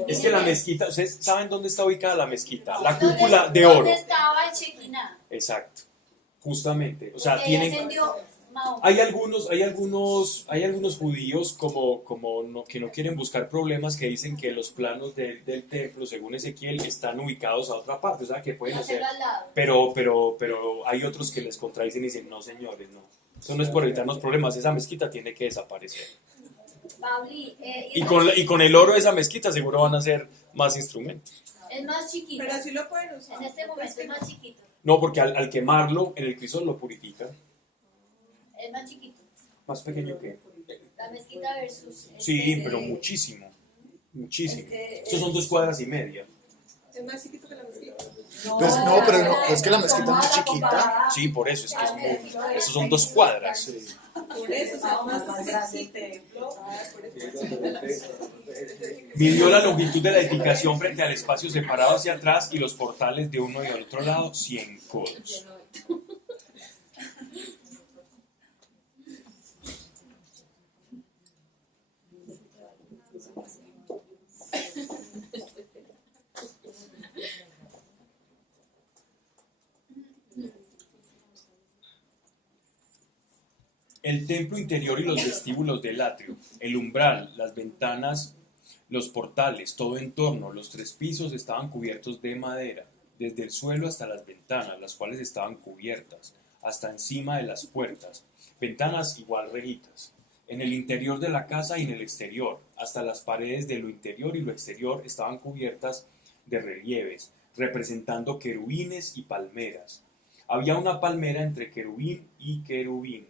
Es que la mezquita, ¿ustedes saben dónde está ubicada la mezquita? La cúpula de oro. ¿Dónde estaba el Shekinah? Exacto. Justamente. O sea, Porque tienen... ascendió Mahoma. Hay algunos judíos que no quieren buscar problemas, que dicen que los planos del templo, según Ezequiel, están ubicados a otra parte, o sea, que pueden hacer, Hacerlo al lado. pero hay otros que les contradicen y dicen, no señores, no, eso no es por evitarnos problemas, esa mezquita tiene que desaparecer. Pauli, Y con el oro de esa mezquita seguro van a hacer más instrumentos. es más chiquito. Pero así lo pueden usar. En este momento es más chiquito. No, porque al quemarlo en el crisol lo purifica. Es más chiquito. Más pequeño que... La mezquita versus. Sí, pero muchísimo. Muchísimo. Estos son 2 cuadras y media. Es más chiquito que la mezquita. Pues no, pero no, es que la mezquita es muy chiquita. Sí, por eso, es que es muy... Estos son 2 cuadras. Por eso se llama más grande el templo. Midió la longitud de la edificación frente al espacio separado hacia atrás y los portales de uno y del otro lado, 100 codos. El templo interior y los vestíbulos del atrio, el umbral, las ventanas, los portales, todo en torno, los 3 pisos estaban cubiertos de madera, desde el suelo hasta las ventanas, las cuales estaban cubiertas, hasta encima de las puertas, ventanas igual rejitas. En el interior de la casa y en el exterior, hasta las paredes de lo interior y lo exterior estaban cubiertas de relieves, representando querubines y palmeras. Había una palmera entre querubín y querubín.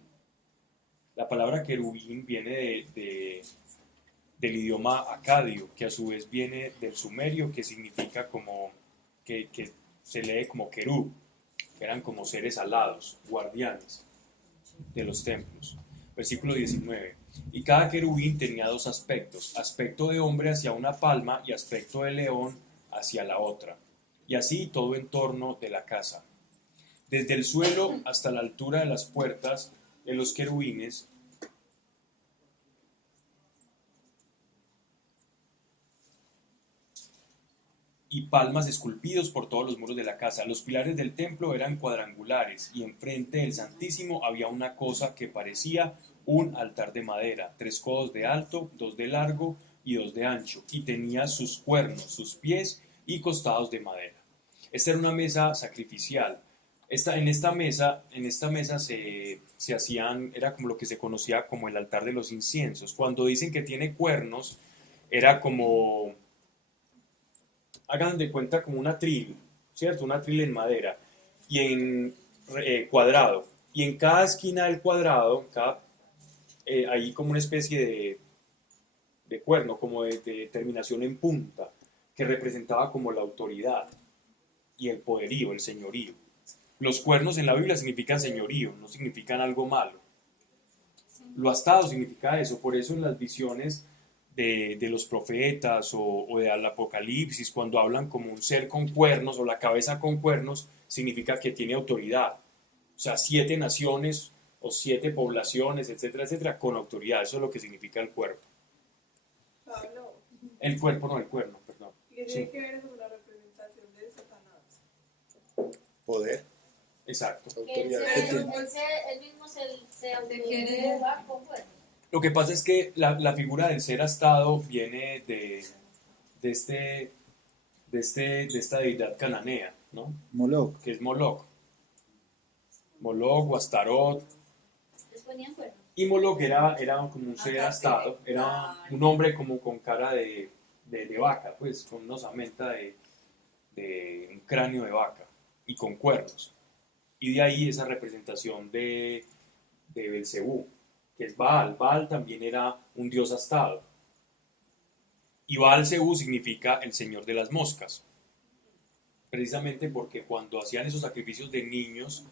La palabra querubín viene del idioma acadio, que a su vez viene del sumerio, que significa como, que se lee como querub, que eran como seres alados, guardianes de los templos. Versículo 19. Y cada querubín tenía 2 aspectos, aspecto de hombre hacia una palma y aspecto de león hacia la otra. Y así todo en torno de la casa. Desde el suelo hasta la altura de las puertas de los querubines, y palmas esculpidos por todos los muros de la casa. Los pilares del templo eran cuadrangulares y enfrente del Santísimo había una cosa que parecía un altar de madera, 3 codos de alto, 2 de largo y 2 de ancho, y tenía sus cuernos, sus pies y costados de madera. Esta era una mesa sacrificial. En esta mesa se hacían, era como lo que se conocía como el altar de los inciensos. Cuando dicen que tiene cuernos, era como, hagan de cuenta como una tril, ¿cierto? Una tril en madera y en cuadrado. Y en cada esquina del cuadrado, hay como una especie de cuerno, como de terminación en punta, que representaba como la autoridad y el poderío, el señorío. Los cuernos en la Biblia significan señorío, no significan algo malo. Lo astado significa eso, por eso en las visiones de los profetas o del Apocalipsis, cuando hablan como un ser con cuernos o la cabeza con cuernos, significa que tiene autoridad. O sea, 7 naciones o 7 poblaciones, etcétera, etcétera, con autoridad. Eso es lo que significa el cuerpo. Pablo, El cuerpo, no el cuerno, perdón. ¿y qué tiene que ver con la representación de Satanás? Poder, Exacto. Que él, autoridad que tiene. él mismo se autodefine con fuerza. Lo que pasa es que la figura del ser astado viene de esta deidad cananea, ¿no? Moloch. Que es Moloch. Moloch o Astarot. Les ponían cuernos. Y Moloch era como un ser astado, era un hombre como con cara de vaca, pues con una osamenta de un cráneo de vaca y con cuernos. Y de ahí esa representación de Belcebú, que es Baal. Baal también era un dios astado. Y Baal-Zebú significa el señor de las moscas. Precisamente porque cuando hacían esos sacrificios de niños,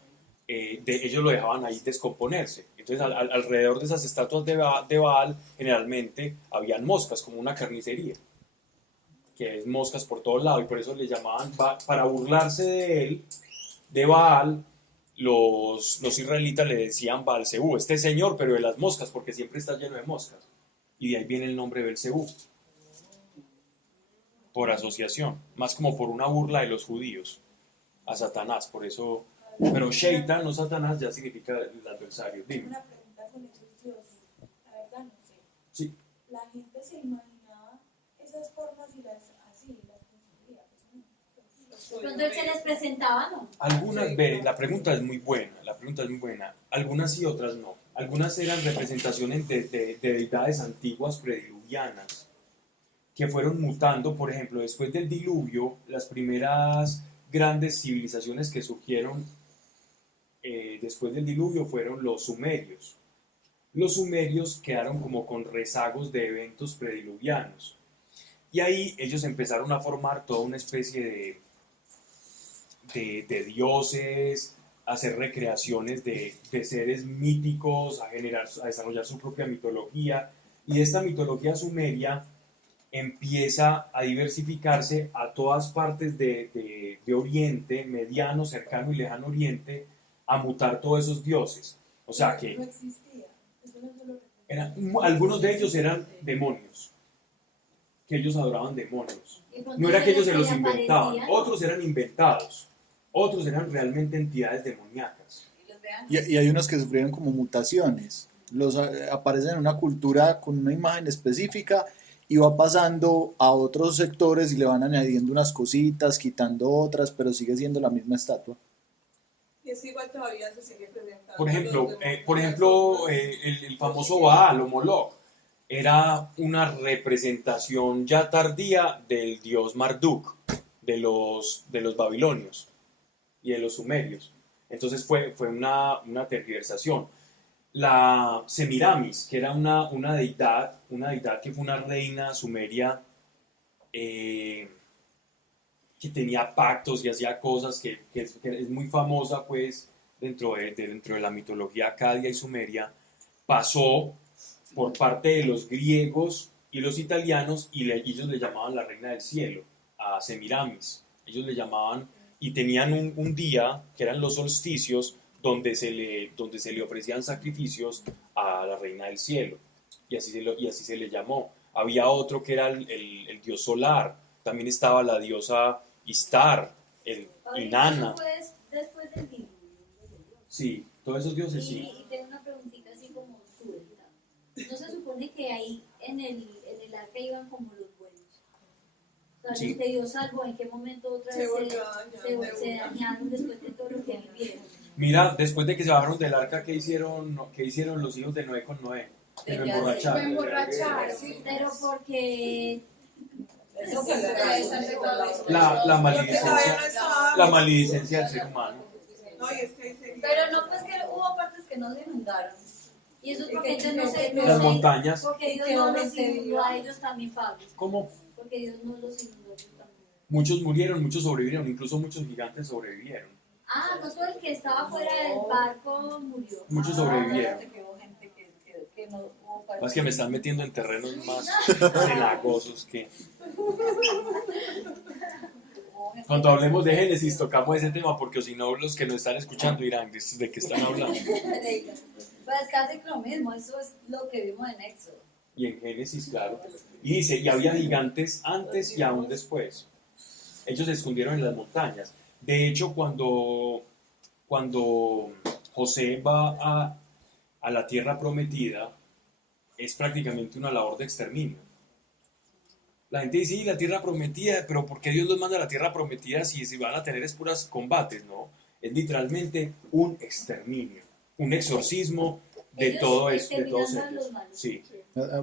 ellos lo dejaban ahí descomponerse. Entonces alrededor de esas estatuas de Baal generalmente habían moscas, como una carnicería, que es moscas por todos lados, y por eso le llamaban, para burlarse de él, de Baal, los israelitas le decían Baal-Zebú, este señor, pero de las moscas, porque siempre está lleno de moscas. Y de ahí viene el nombre Belcebú, por asociación, más como por una burla de los judíos a Satanás, por eso. Pero Sheitan, no Satanás, ya significa el adversario. Dime. Una pregunta con esos dioses. La verdad no sé. Sí. La gente se imaginaba esas formas y las construía. De pronto él se les presentaba, ¿no? Algunas veces, la pregunta es muy buena, algunas sí, otras no. Algunas eran representaciones de deidades antiguas prediluvianas que fueron mutando. Por ejemplo, después del diluvio, las primeras grandes civilizaciones que surgieron después del diluvio fueron los sumerios. Los sumerios quedaron como con rezagos de eventos prediluvianos. Y ahí ellos empezaron a formar toda una especie de dioses, a hacer recreaciones de seres míticos, a desarrollar su propia mitología. Y esta mitología sumeria empieza a diversificarse a todas partes de Oriente, mediano, cercano y lejano Oriente, a mutar todos esos dioses. O sea que No existía. Eso no se lo algunos de ellos eran demonios, que ellos adoraban demonios. De pronto No era que ellos se le los inventaban, aparecían. otros eran inventados, otros eran realmente entidades demoníacas. Y los vean. Y hay unos que sufrieron como mutaciones. aparecen en una cultura con una imagen específica y va pasando a otros sectores y le van añadiendo unas cositas, quitando otras, pero sigue siendo la misma estatua. Y es que igual todavía se sigue presentando. Por ejemplo, el famoso Baal o Moloch era una representación ya tardía del dios Marduk, de los babilonios y de los sumerios. Entonces fue una tergiversación. La Semiramis, que era una deidad que fue una reina sumeria que tenía pactos y hacía cosas que es muy famosa pues dentro de la mitología acadia y sumeria, pasó por parte de los griegos y los italianos y ellos le llamaban la reina del cielo, a Semiramis. Ellos le llamaban y tenían un día que eran los solsticios donde se le ofrecían sacrificios a la reina del cielo y así se le llamó. Había otro que era el dios solar, también estaba la diosa Istar, Inanna. Después del diluvio. Sí, todos esos dioses sí. Y tengo una preguntita así como suelta. ¿No se supone que ahí en el arca iban como los buenos? O sea, Sí. los que Dios salvó, ¿en qué momento otra vez se dañaron después de todo lo que vivieron? Mira, después de que se bajaron del arca, ¿qué hicieron los hijos de Noé con Noé? Se lo Ya sé. Fue emborracharon. emborrachar, sí. Pero porque... Eso fue La maledicencia, estaba. la maledicencia del ser humano. No, y es que ahí seguía. Pero no, pues que hubo partes que no se inundaron. Y eso es ¿Y porque qué ellos no se... creo? Las montañas. Porque Dios ¿Qué no los gente inundó vivió? a ellos también, Pablo. ¿Cómo? Porque Dios no los inundó a ellos también. Muchos murieron, muchos sobrevivieron, incluso muchos gigantes sobrevivieron. Ah, no todo el que estaba fuera del barco murió. Muchos sobrevivieron. Que hubo gente que no hubo partes. Más que me están metiendo en terrenos más cenagosos que... Hubo gente Cuando que- hablemos de Génesis tocamos ese tema porque si no los que nos están escuchando dirán de qué están hablando. Pues casi lo mismo, eso es lo que vimos en Éxodo. Y en Génesis, claro. Y dice, y había gigantes antes y aún después. Ellos se escondieron en las montañas. De hecho, cuando José va a la tierra prometida, es prácticamente una labor de exterminio. La gente dice, sí, la tierra prometida, pero ¿por qué Dios los manda a la tierra prometida si van a tener es puras combates? No, es literalmente un exterminio, un exorcismo de Ellos todo eso, de todos exterminando a ellos. los malos. Sí.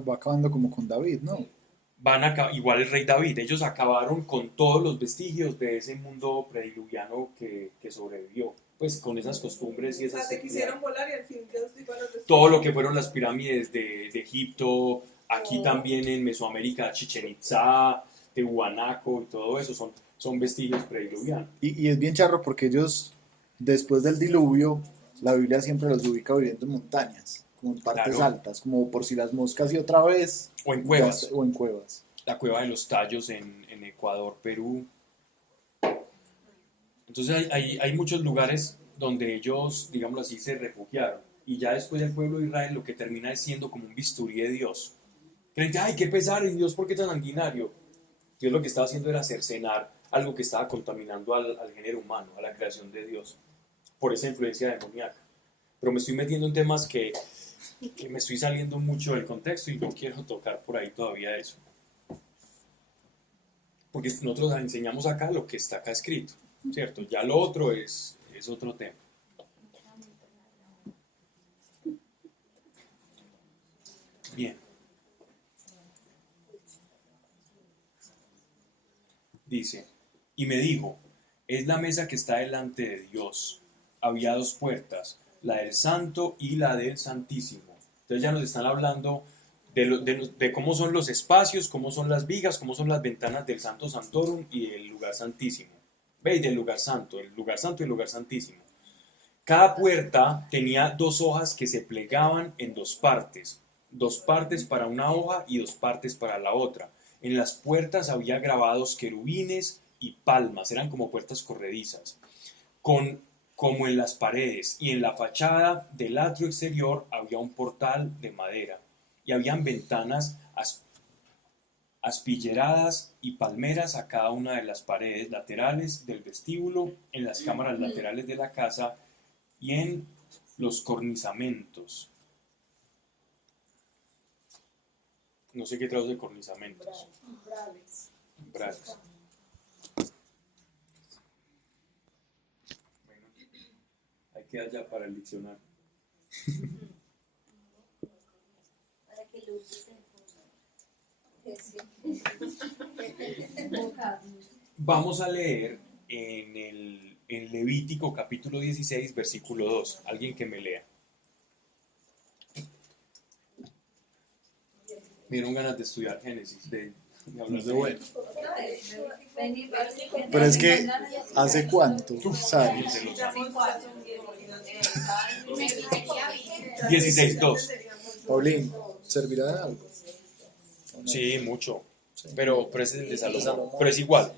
Va acabando como con David, ¿no? Igual el rey David, ellos acabaron con todos los vestigios de ese mundo prediluviano que sobrevivió, pues con esas costumbres y O sea, esas se quisieron volar y al fin Dios dijo a los destruyó. todo lo que fueron las pirámides de Egipto, aquí también en Mesoamérica, Chichen Itzá, Tehuanaco y todo eso son vestigios prediluvianos. Y es bien charro porque ellos, después del diluvio, la Biblia siempre los ubica viviendo en montañas, como en partes Claro. altas, como por si las moscas y otra vez. O en cuevas, O en cuevas. la cueva de los Tallos en Ecuador, Perú. Entonces hay muchos lugares donde ellos, digámoslo así, se refugiaron. Y ya después el pueblo de Israel lo que termina es siendo como un bisturí de Dios. Creen que, ay, qué pesar en Dios, ¿por qué tan sanguinario? Dios lo que estaba haciendo era cercenar algo que estaba contaminando al género humano, a la creación de Dios, por esa influencia demoníaca. Pero me estoy metiendo en temas que me estoy saliendo mucho del contexto y no quiero tocar por ahí todavía eso. Porque nosotros enseñamos acá lo que está acá escrito, ¿cierto? Ya lo otro es otro tema. Bien. Dice, y me dijo, es la mesa que está delante de Dios. Había dos puertas, la del Santo y la del Santísimo. Entonces ya nos están hablando de cómo son los espacios, cómo son las vigas, cómo son las ventanas del Santo Santorum y del lugar santísimo. ¿Veis? Del lugar santo, el lugar santo y el lugar santísimo. Cada puerta tenía dos hojas que se plegaban en dos partes para una hoja y dos partes para la otra. En las puertas había grabados querubines y palmas, eran como puertas corredizas, como en las paredes, y en la fachada del atrio exterior había un portal de madera, y habían ventanas aspilleradas y palmeras a cada una de las paredes laterales del vestíbulo, en las cámaras laterales de la casa y en los cornisamentos. No sé qué traduce cornisamentos. Braves. Bragas. Bueno, hay que allá para el diccionario. Para que lo usen. Vocablo. Vamos a leer en Levítico capítulo 16, versículo 2. Alguien que me lea. Me dieron ganas de estudiar Génesis, de hablar de bueno. Pero es que, ¿hace cuánto sale? 16, 2. Paulín, ¿servirá de algo? ¿O no? Sí, mucho. Pero ese es el de Salomón. Pero es igual.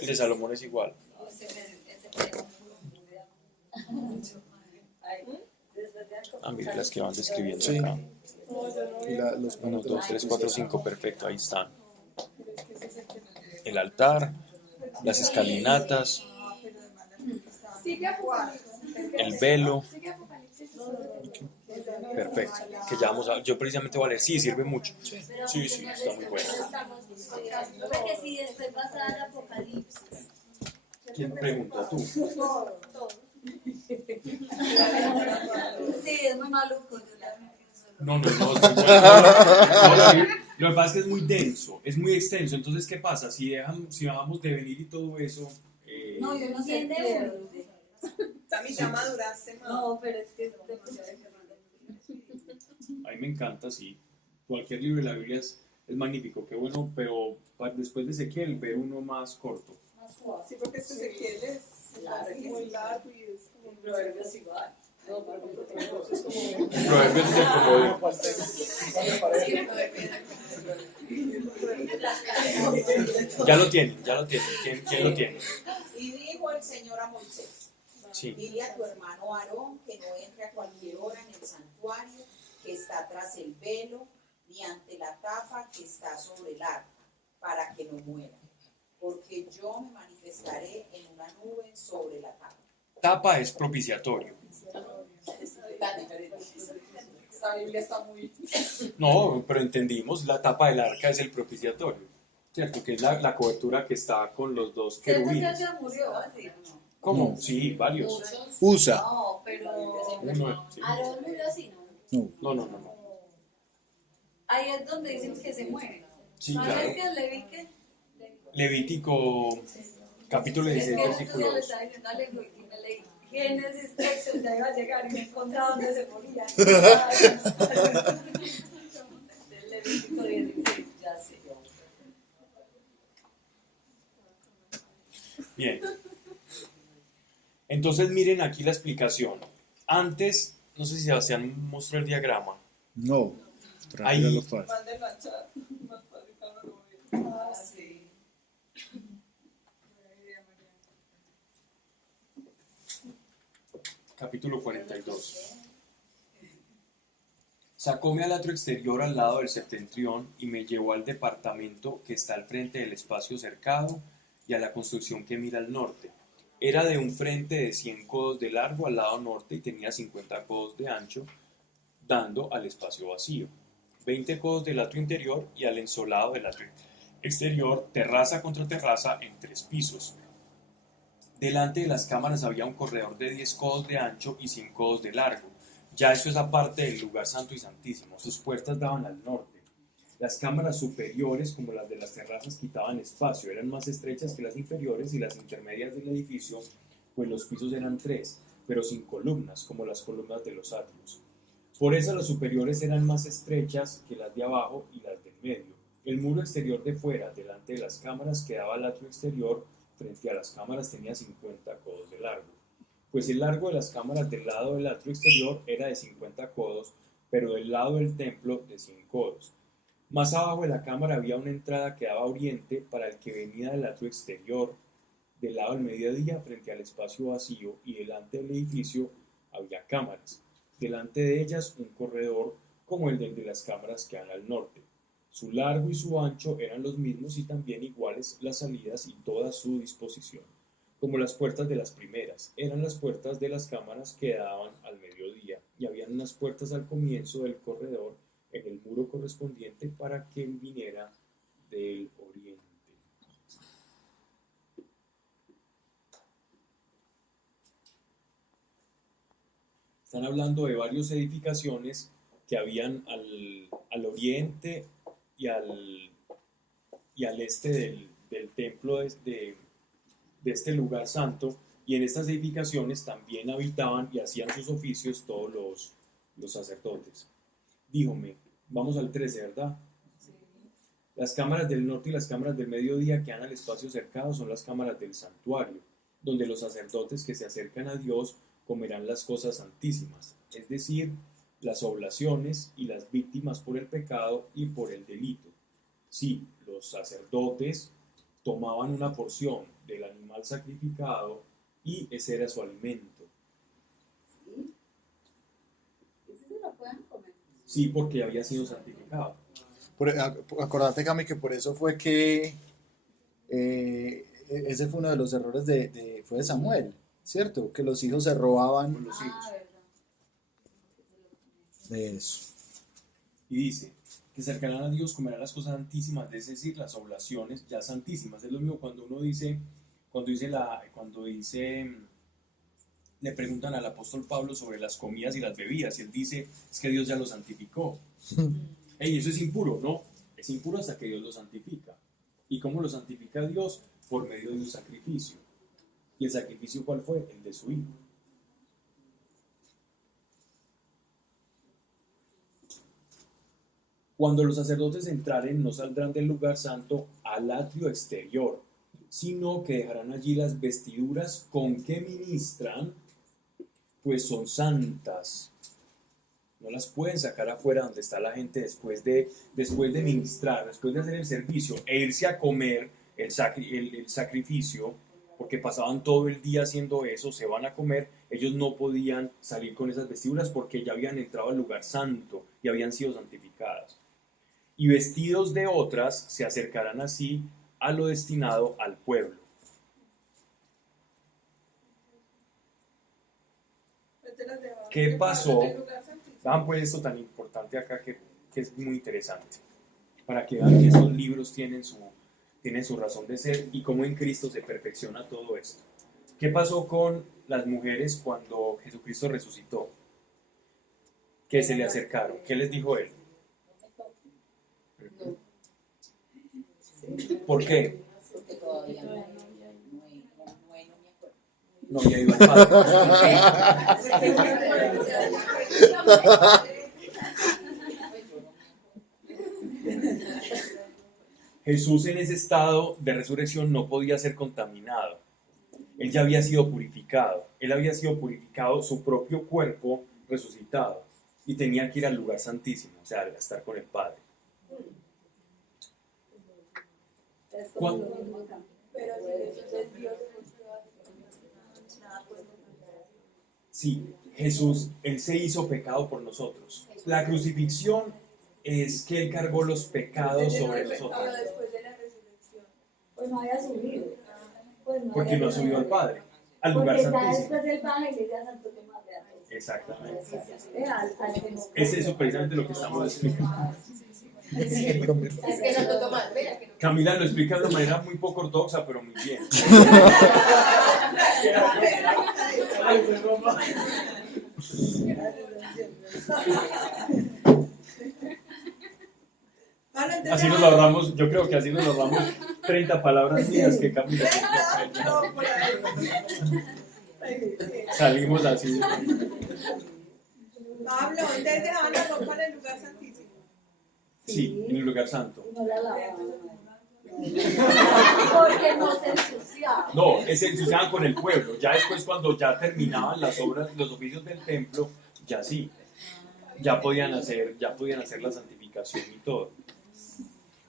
El de Salomón es igual. Ah, mira las que van describiendo Sí. acá. Y los 1, 2, 3, 4, 5, perfecto, ahí están. El altar, las escalinatas, Sigue Apocalipsis. el velo, Sigue Apocalipsis. perfecto. Que ya vamos a, yo precisamente voy a leer, sí, sirve mucho. Sí, sí, está muy bueno. Porque si después vas a dar Apocalipsis. ¿Quién pregunta? Tú. Sí, es muy maluco. No, es muy bueno. No, sí. Lo que pasa es que es muy denso, es muy extenso. Entonces, ¿qué pasa? Si dejamos de venir y todo eso. No, yo no sé ¿Entiende leer. También ya maduraste más. No, pero es que es demasiado. A mí me encanta, sí. Cualquier libro de la Biblia es magnífico, qué bueno, pero después de Ezequiel ver uno más corto. Sí, porque este Ezequiel es muy largo y es como un Proverbios igual. No, pero Proverbios es el como Ya lo tienen. ¿Quién lo tiene? Y dijo el Señor a Moisés, Sí. dile a tu hermano Aarón que no entre a cualquier hora en el santuario que está tras el velo, ni ante la tapa que está sobre el arca, para que no muera. Porque yo me manifestaré en una nube sobre la tapa. Tapa es propiciatorio. Tan diferente. Esta Biblia está muy... No, pero entendimos, la tapa del arca es el propiciatorio. ¿Cierto? Que es la cobertura que está con los dos ¿Cierto que querubines. ya murió? Así, ¿no? ¿Cómo? Sí, varios. USA. No, pero Uno, sí. Aarón murió así, ¿no? No. ahí es donde dicen que se muere. Sí, ¿No claro. es que Levítico? Levítico capítulo Es 16, que versículo yo le 2. estaba diciendo a Lego y me leí Génesis 13, ya iba a llegar y me encontraba donde se moría. Del Levítico 16, ya sé. Bien. Entonces miren aquí la explicación. Antes, no sé si Sebastián mostró el diagrama. No. Ahí- Tranquilo, lo fácil. Manden la chat. Más fácil para no ver. Ah, sí. Capítulo 42. Sacóme al atrio exterior al lado del septentrión y me llevó al departamento que está al frente del espacio cercado y a la construcción que mira al norte. Era de un frente de 100 codos de largo al lado norte y tenía 50 codos de ancho, dando al espacio vacío. 20 codos del atrio interior y al ensolado del atrio exterior, terraza contra terraza en 3 pisos. Delante de las cámaras había un corredor de 10 codos de ancho y 100 codos de largo. Ya esto es aparte del lugar santo y santísimo. Sus puertas daban al norte. Las cámaras superiores, como las de las terrazas, quitaban espacio. Eran más estrechas que las inferiores y las intermedias del edificio, pues los pisos eran 3, pero sin columnas, como las columnas de los atrios. Por eso las superiores eran más estrechas que las de abajo y las del medio. El muro exterior de fuera, delante de las cámaras, que daba al atrio exterior, frente a las cámaras tenía 50 codos de largo. Pues el largo de las cámaras del lado del atrio exterior era de 50 codos, pero del lado del templo de 100 codos. Más abajo de la cámara había una entrada que daba a oriente para el que venía del atrio exterior. Del lado del mediodía, frente al espacio vacío y delante del edificio, había cámaras. Delante de ellas un corredor como el de las cámaras que dan al norte. Su largo y su ancho eran los mismos y también iguales las salidas y toda su disposición. Como las puertas de las primeras, eran las puertas de las cámaras que daban al mediodía y habían unas puertas al comienzo del corredor en el muro muro correspondiente para que viniera del oriente. Están hablando de varias edificaciones que habían al oriente y al este del templo de este lugar santo, y en estas edificaciones también habitaban y hacían sus oficios todos los sacerdotes. Díjome, vamos al 13, ¿verdad? Las cámaras del norte y las cámaras del mediodía que dan al espacio cercado son las cámaras del santuario, donde los sacerdotes que se acercan a Dios comerán las cosas santísimas, es decir, las oblaciones y las víctimas por el pecado y por el delito. Sí, los sacerdotes tomaban una porción del animal sacrificado y ese era su alimento. ¿Sí? ¿Ese se lo pueden comer? Sí, porque había sido santificado. Acordate, Cami, que por eso fue que ese fue uno de los errores fue de Samuel, ¿cierto? Que los hijos se robaban Con los hijos. Verdad. de eso. Y dice, que se acercarán a Dios, comerán las cosas santísimas, es decir, las oblaciones ya santísimas. Es lo mismo cuando uno dice, le preguntan al apóstol Pablo sobre las comidas y las bebidas, y él dice, es que Dios ya lo santificó. Ey, eso es impuro, ¿no? Es impuro hasta que Dios lo santifica. ¿Y cómo lo santifica Dios? Por medio de un sacrificio. ¿Y el sacrificio cuál fue? El de su hijo. Cuando los sacerdotes entraren, no saldrán del lugar santo al atrio exterior, sino que dejarán allí las vestiduras con que ministran, pues son santas. No las pueden sacar afuera donde está la gente después de ministrar, después de hacer el servicio e irse a comer el sacrificio, porque pasaban todo el día haciendo eso, se van a comer. Ellos no podían salir con esas vestiduras porque ya habían entrado al lugar santo y habían sido santificadas. Y vestidos de otras se acercarán así a lo destinado al pueblo. ¿Qué pasó? Vean pues esto tan importante acá que es muy interesante, para que vean que esos libros tienen su razón de ser y cómo en Cristo se perfecciona todo esto. ¿Qué pasó con las mujeres cuando Jesucristo resucitó? Que se le acercaron. ¿Qué les dijo él? ¿Por qué? Porque todavía No había ido al Padre. Jesús en ese estado de resurrección no podía ser contaminado. Él ya había sido purificado. Él había sido purificado, su propio cuerpo resucitado. Y tenía que ir al lugar santísimo, o sea, a estar con el Padre. ¿Cuándo? Pero si Jesús es Dios, nada puede. Sí, Jesús, Él se hizo pecado por nosotros. La crucifixión es que Él cargó los pecados sobre nosotros. Pero después de la resurrección. Pues no había subido. Pues no Porque había no ha subido al Padre, al Porque lugar ya santísimo. después él baja y le dice a Santo Tomás de Aquino. Exactamente. Al que no- Es eso precisamente lo que estamos explicando. Es que Santo Tomás, vea que no. Camila lo explica de una manera muy poco ortodoxa, pero muy bien. Así nos ahorramos, yo creo que así nos ahorramos 30 palabras mías que Camila. No, por ahí. Salimos así. Pablo, ¿ustedes dejaban la ropa en el lugar santísimo? Sí, en el lugar santo. no la lavaban. Porque no se ensuciaba. No, se ensuciaban con el pueblo. Ya después, cuando ya terminaban las obras, los oficios del templo, ya sí. Ya podían hacer la santificación y todo.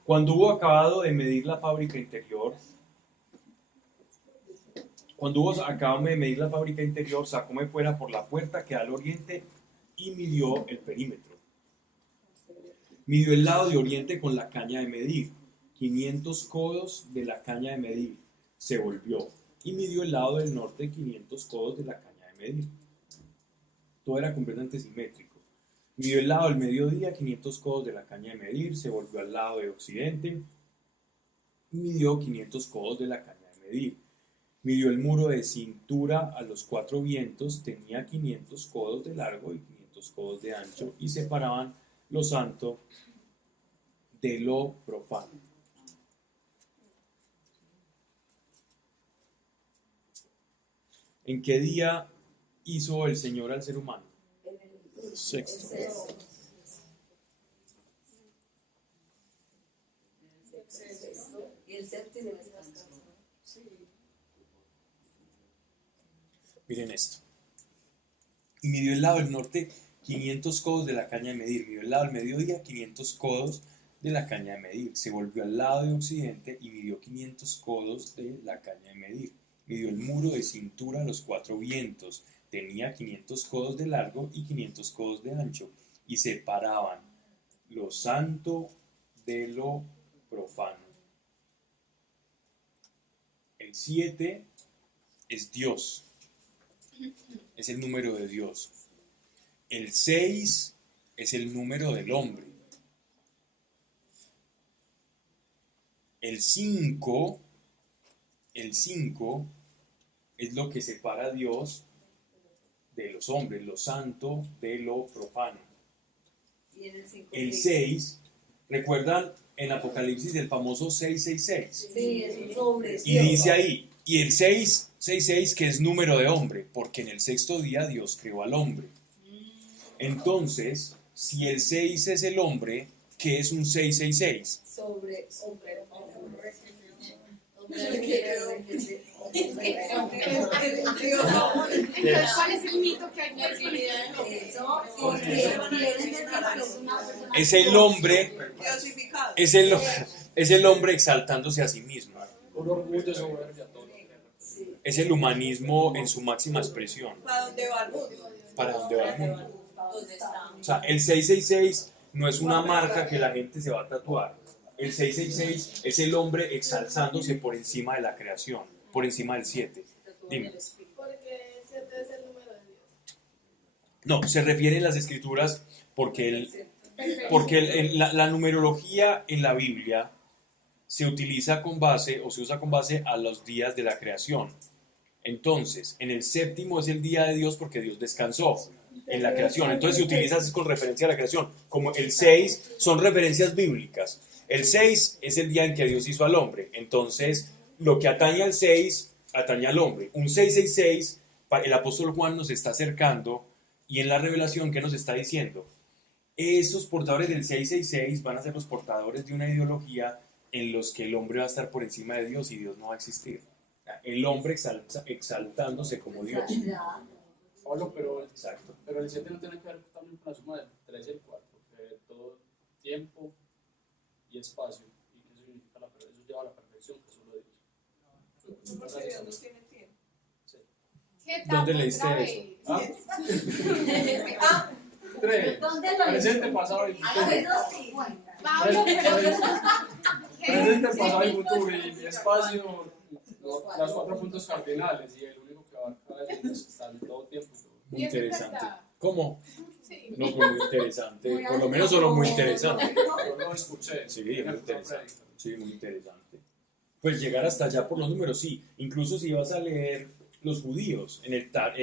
Cuando hubo acabado de medir la fábrica interior, sacóme fuera por la puerta que da al oriente y midió el perímetro. Midió el lado de oriente con la caña de medir, 500 codos de la caña de medir. Se volvió y midió el lado del norte, 500 codos de la caña de medir. Todo era completamente simétrico. Midió el lado del mediodía, 500 codos de la caña de medir, se volvió al lado de occidente, midió 500 codos de la caña de medir. Midió el muro de cintura a los 4 vientos, tenía 500 codos de largo y 500 codos de ancho, y separaban lo santo de lo profano. ¿En qué día hizo el Señor al ser humano? Sexto. Y el séptimo descansó. Miren esto. Y midió el lado del norte 500 codos de la caña de medir. Midió el lado del mediodía 500 codos de la caña de medir. Se volvió al lado de occidente y midió 500 codos de la caña de medir. Midió el muro de cintura a los 4 vientos. Tenía 500 codos de largo y 500 codos de ancho. Y separaban lo santo de lo profano. El 7 es Dios. Es el número de Dios. El 6 es el número del hombre. El 5 es lo que separa a Dios de los hombres, lo santo de lo profano. Y en el 5. El 6, ¿recuerdan en Apocalipsis el famoso 666? Sí, es un sobre. Y dice ahí, y el 666 que es número de hombre, porque en el sexto día Dios creó al hombre. Entonces, si el 6 es el hombre, ¿qué es un 666? Sobre hombre. Entonces, ¿cuál es el mito que hay en la divinidad de Jesús? Eso, porque quieren decir que es una persona. Es el hombre, Diosificado. es el hombre exaltándose a sí mismo. Un orgullo soberbio a todo. Es el humanismo en su máxima expresión. ¿Para dónde va el mundo? ¿Para dónde va el mundo? ¿Dónde está? O sea, el 666 no es una marca que la gente se va a tatuar. El 666 es el hombre exalzándose por encima de la creación, por encima del 7. Dime. Porque el 7 es el número de Dios. No, se refiere en las escrituras porque, la numerología en la Biblia se utiliza con base o se usa con base a los días de la creación. Entonces, en el séptimo es el día de Dios porque Dios descansó en la creación. Entonces se utiliza así con referencia a la creación. Como el 6 son referencias bíblicas. El 6 es el día en que Dios hizo al hombre. Entonces, lo que atañe al 6, atañe al hombre. Un 666, el apóstol Juan nos está acercando y en la revelación, ¿qué nos está diciendo? Esos portadores del 666 van a ser los portadores de una ideología en los que el hombre va a estar por encima de Dios y Dios no va a existir. El hombre exaltándose como Dios. Pablo, pero el Exacto. 7 no tiene que ver también con la suma del 3 y el 4, que todo tiempo y espacio. ¿Y qué significa la perfección? Eso lleva a la perfección, que solo Dios. No, porque Dios no tiene tiempo. ¿Qué ¿Dónde tal leíste otra eso? vez? ¿Ah? 3. ¿Dónde lo Presente, pasado y futuro. Pablo, pero Presente, pasado y futuro. Y espacio, los 4 puntos cardinales. Y el único que abarca es está en todo tiempo. Muy Y eso es interesante. verdad. ¿Cómo? Sí. No, pues muy interesante. Por lo menos solo muy interesante. Yo lo escuché. Sí, muy en una interesante. prédica. Sí, muy interesante. Pues llegar hasta allá por los números, sí. Incluso si vas a leer los judíos en el Talmud.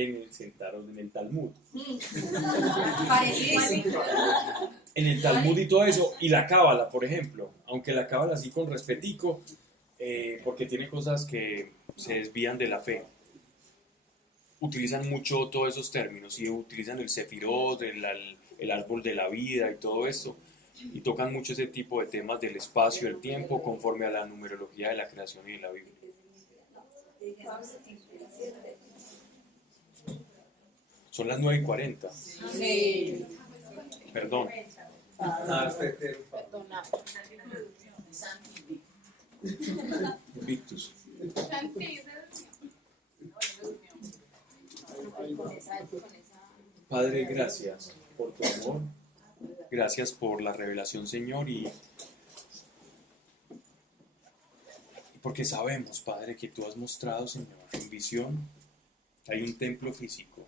En el Talmud y todo eso. Y la Cábala, por ejemplo. Aunque la Cábala así con respetico, porque tiene cosas que se desvían de la fe. Utilizan mucho todos esos términos y utilizan el Sefirot, el árbol de la vida y todo esto. Y tocan mucho ese tipo de temas del espacio, el tiempo, conforme a la numerología de la creación y de la Biblia. Son las 9:40. Sí. Perdón. Victus. Padre, gracias por tu amor. Gracias por la revelación, Señor, y porque sabemos, Padre, que tú has mostrado, Señor, en visión que hay un templo físico,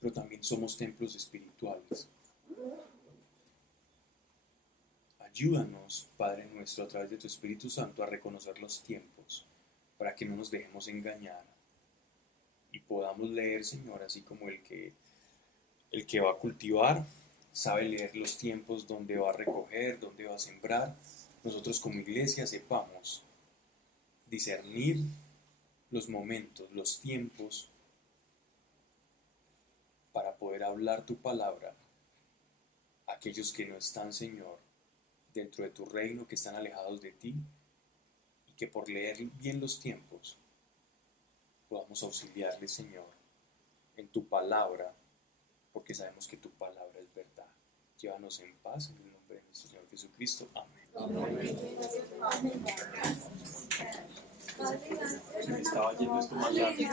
pero también somos templos espirituales. Ayúdanos, Padre nuestro, a través de tu Espíritu Santo, a reconocer los tiempos, para que no nos dejemos engañar y podamos leer, Señor, así como el que va a cultivar sabe leer los tiempos, dónde va a recoger, dónde va a sembrar. Nosotros como iglesia sepamos discernir los momentos, los tiempos, para poder hablar tu palabra a aquellos que no están, Señor, dentro de tu reino, que están alejados de ti, y que por leer bien los tiempos podamos auxiliarles, Señor, en tu palabra, porque sabemos que tu palabra es verdad. Llévanos en paz en el nombre de nuestro Señor Jesucristo. Amén. Se me estaba yendo esto más rápido.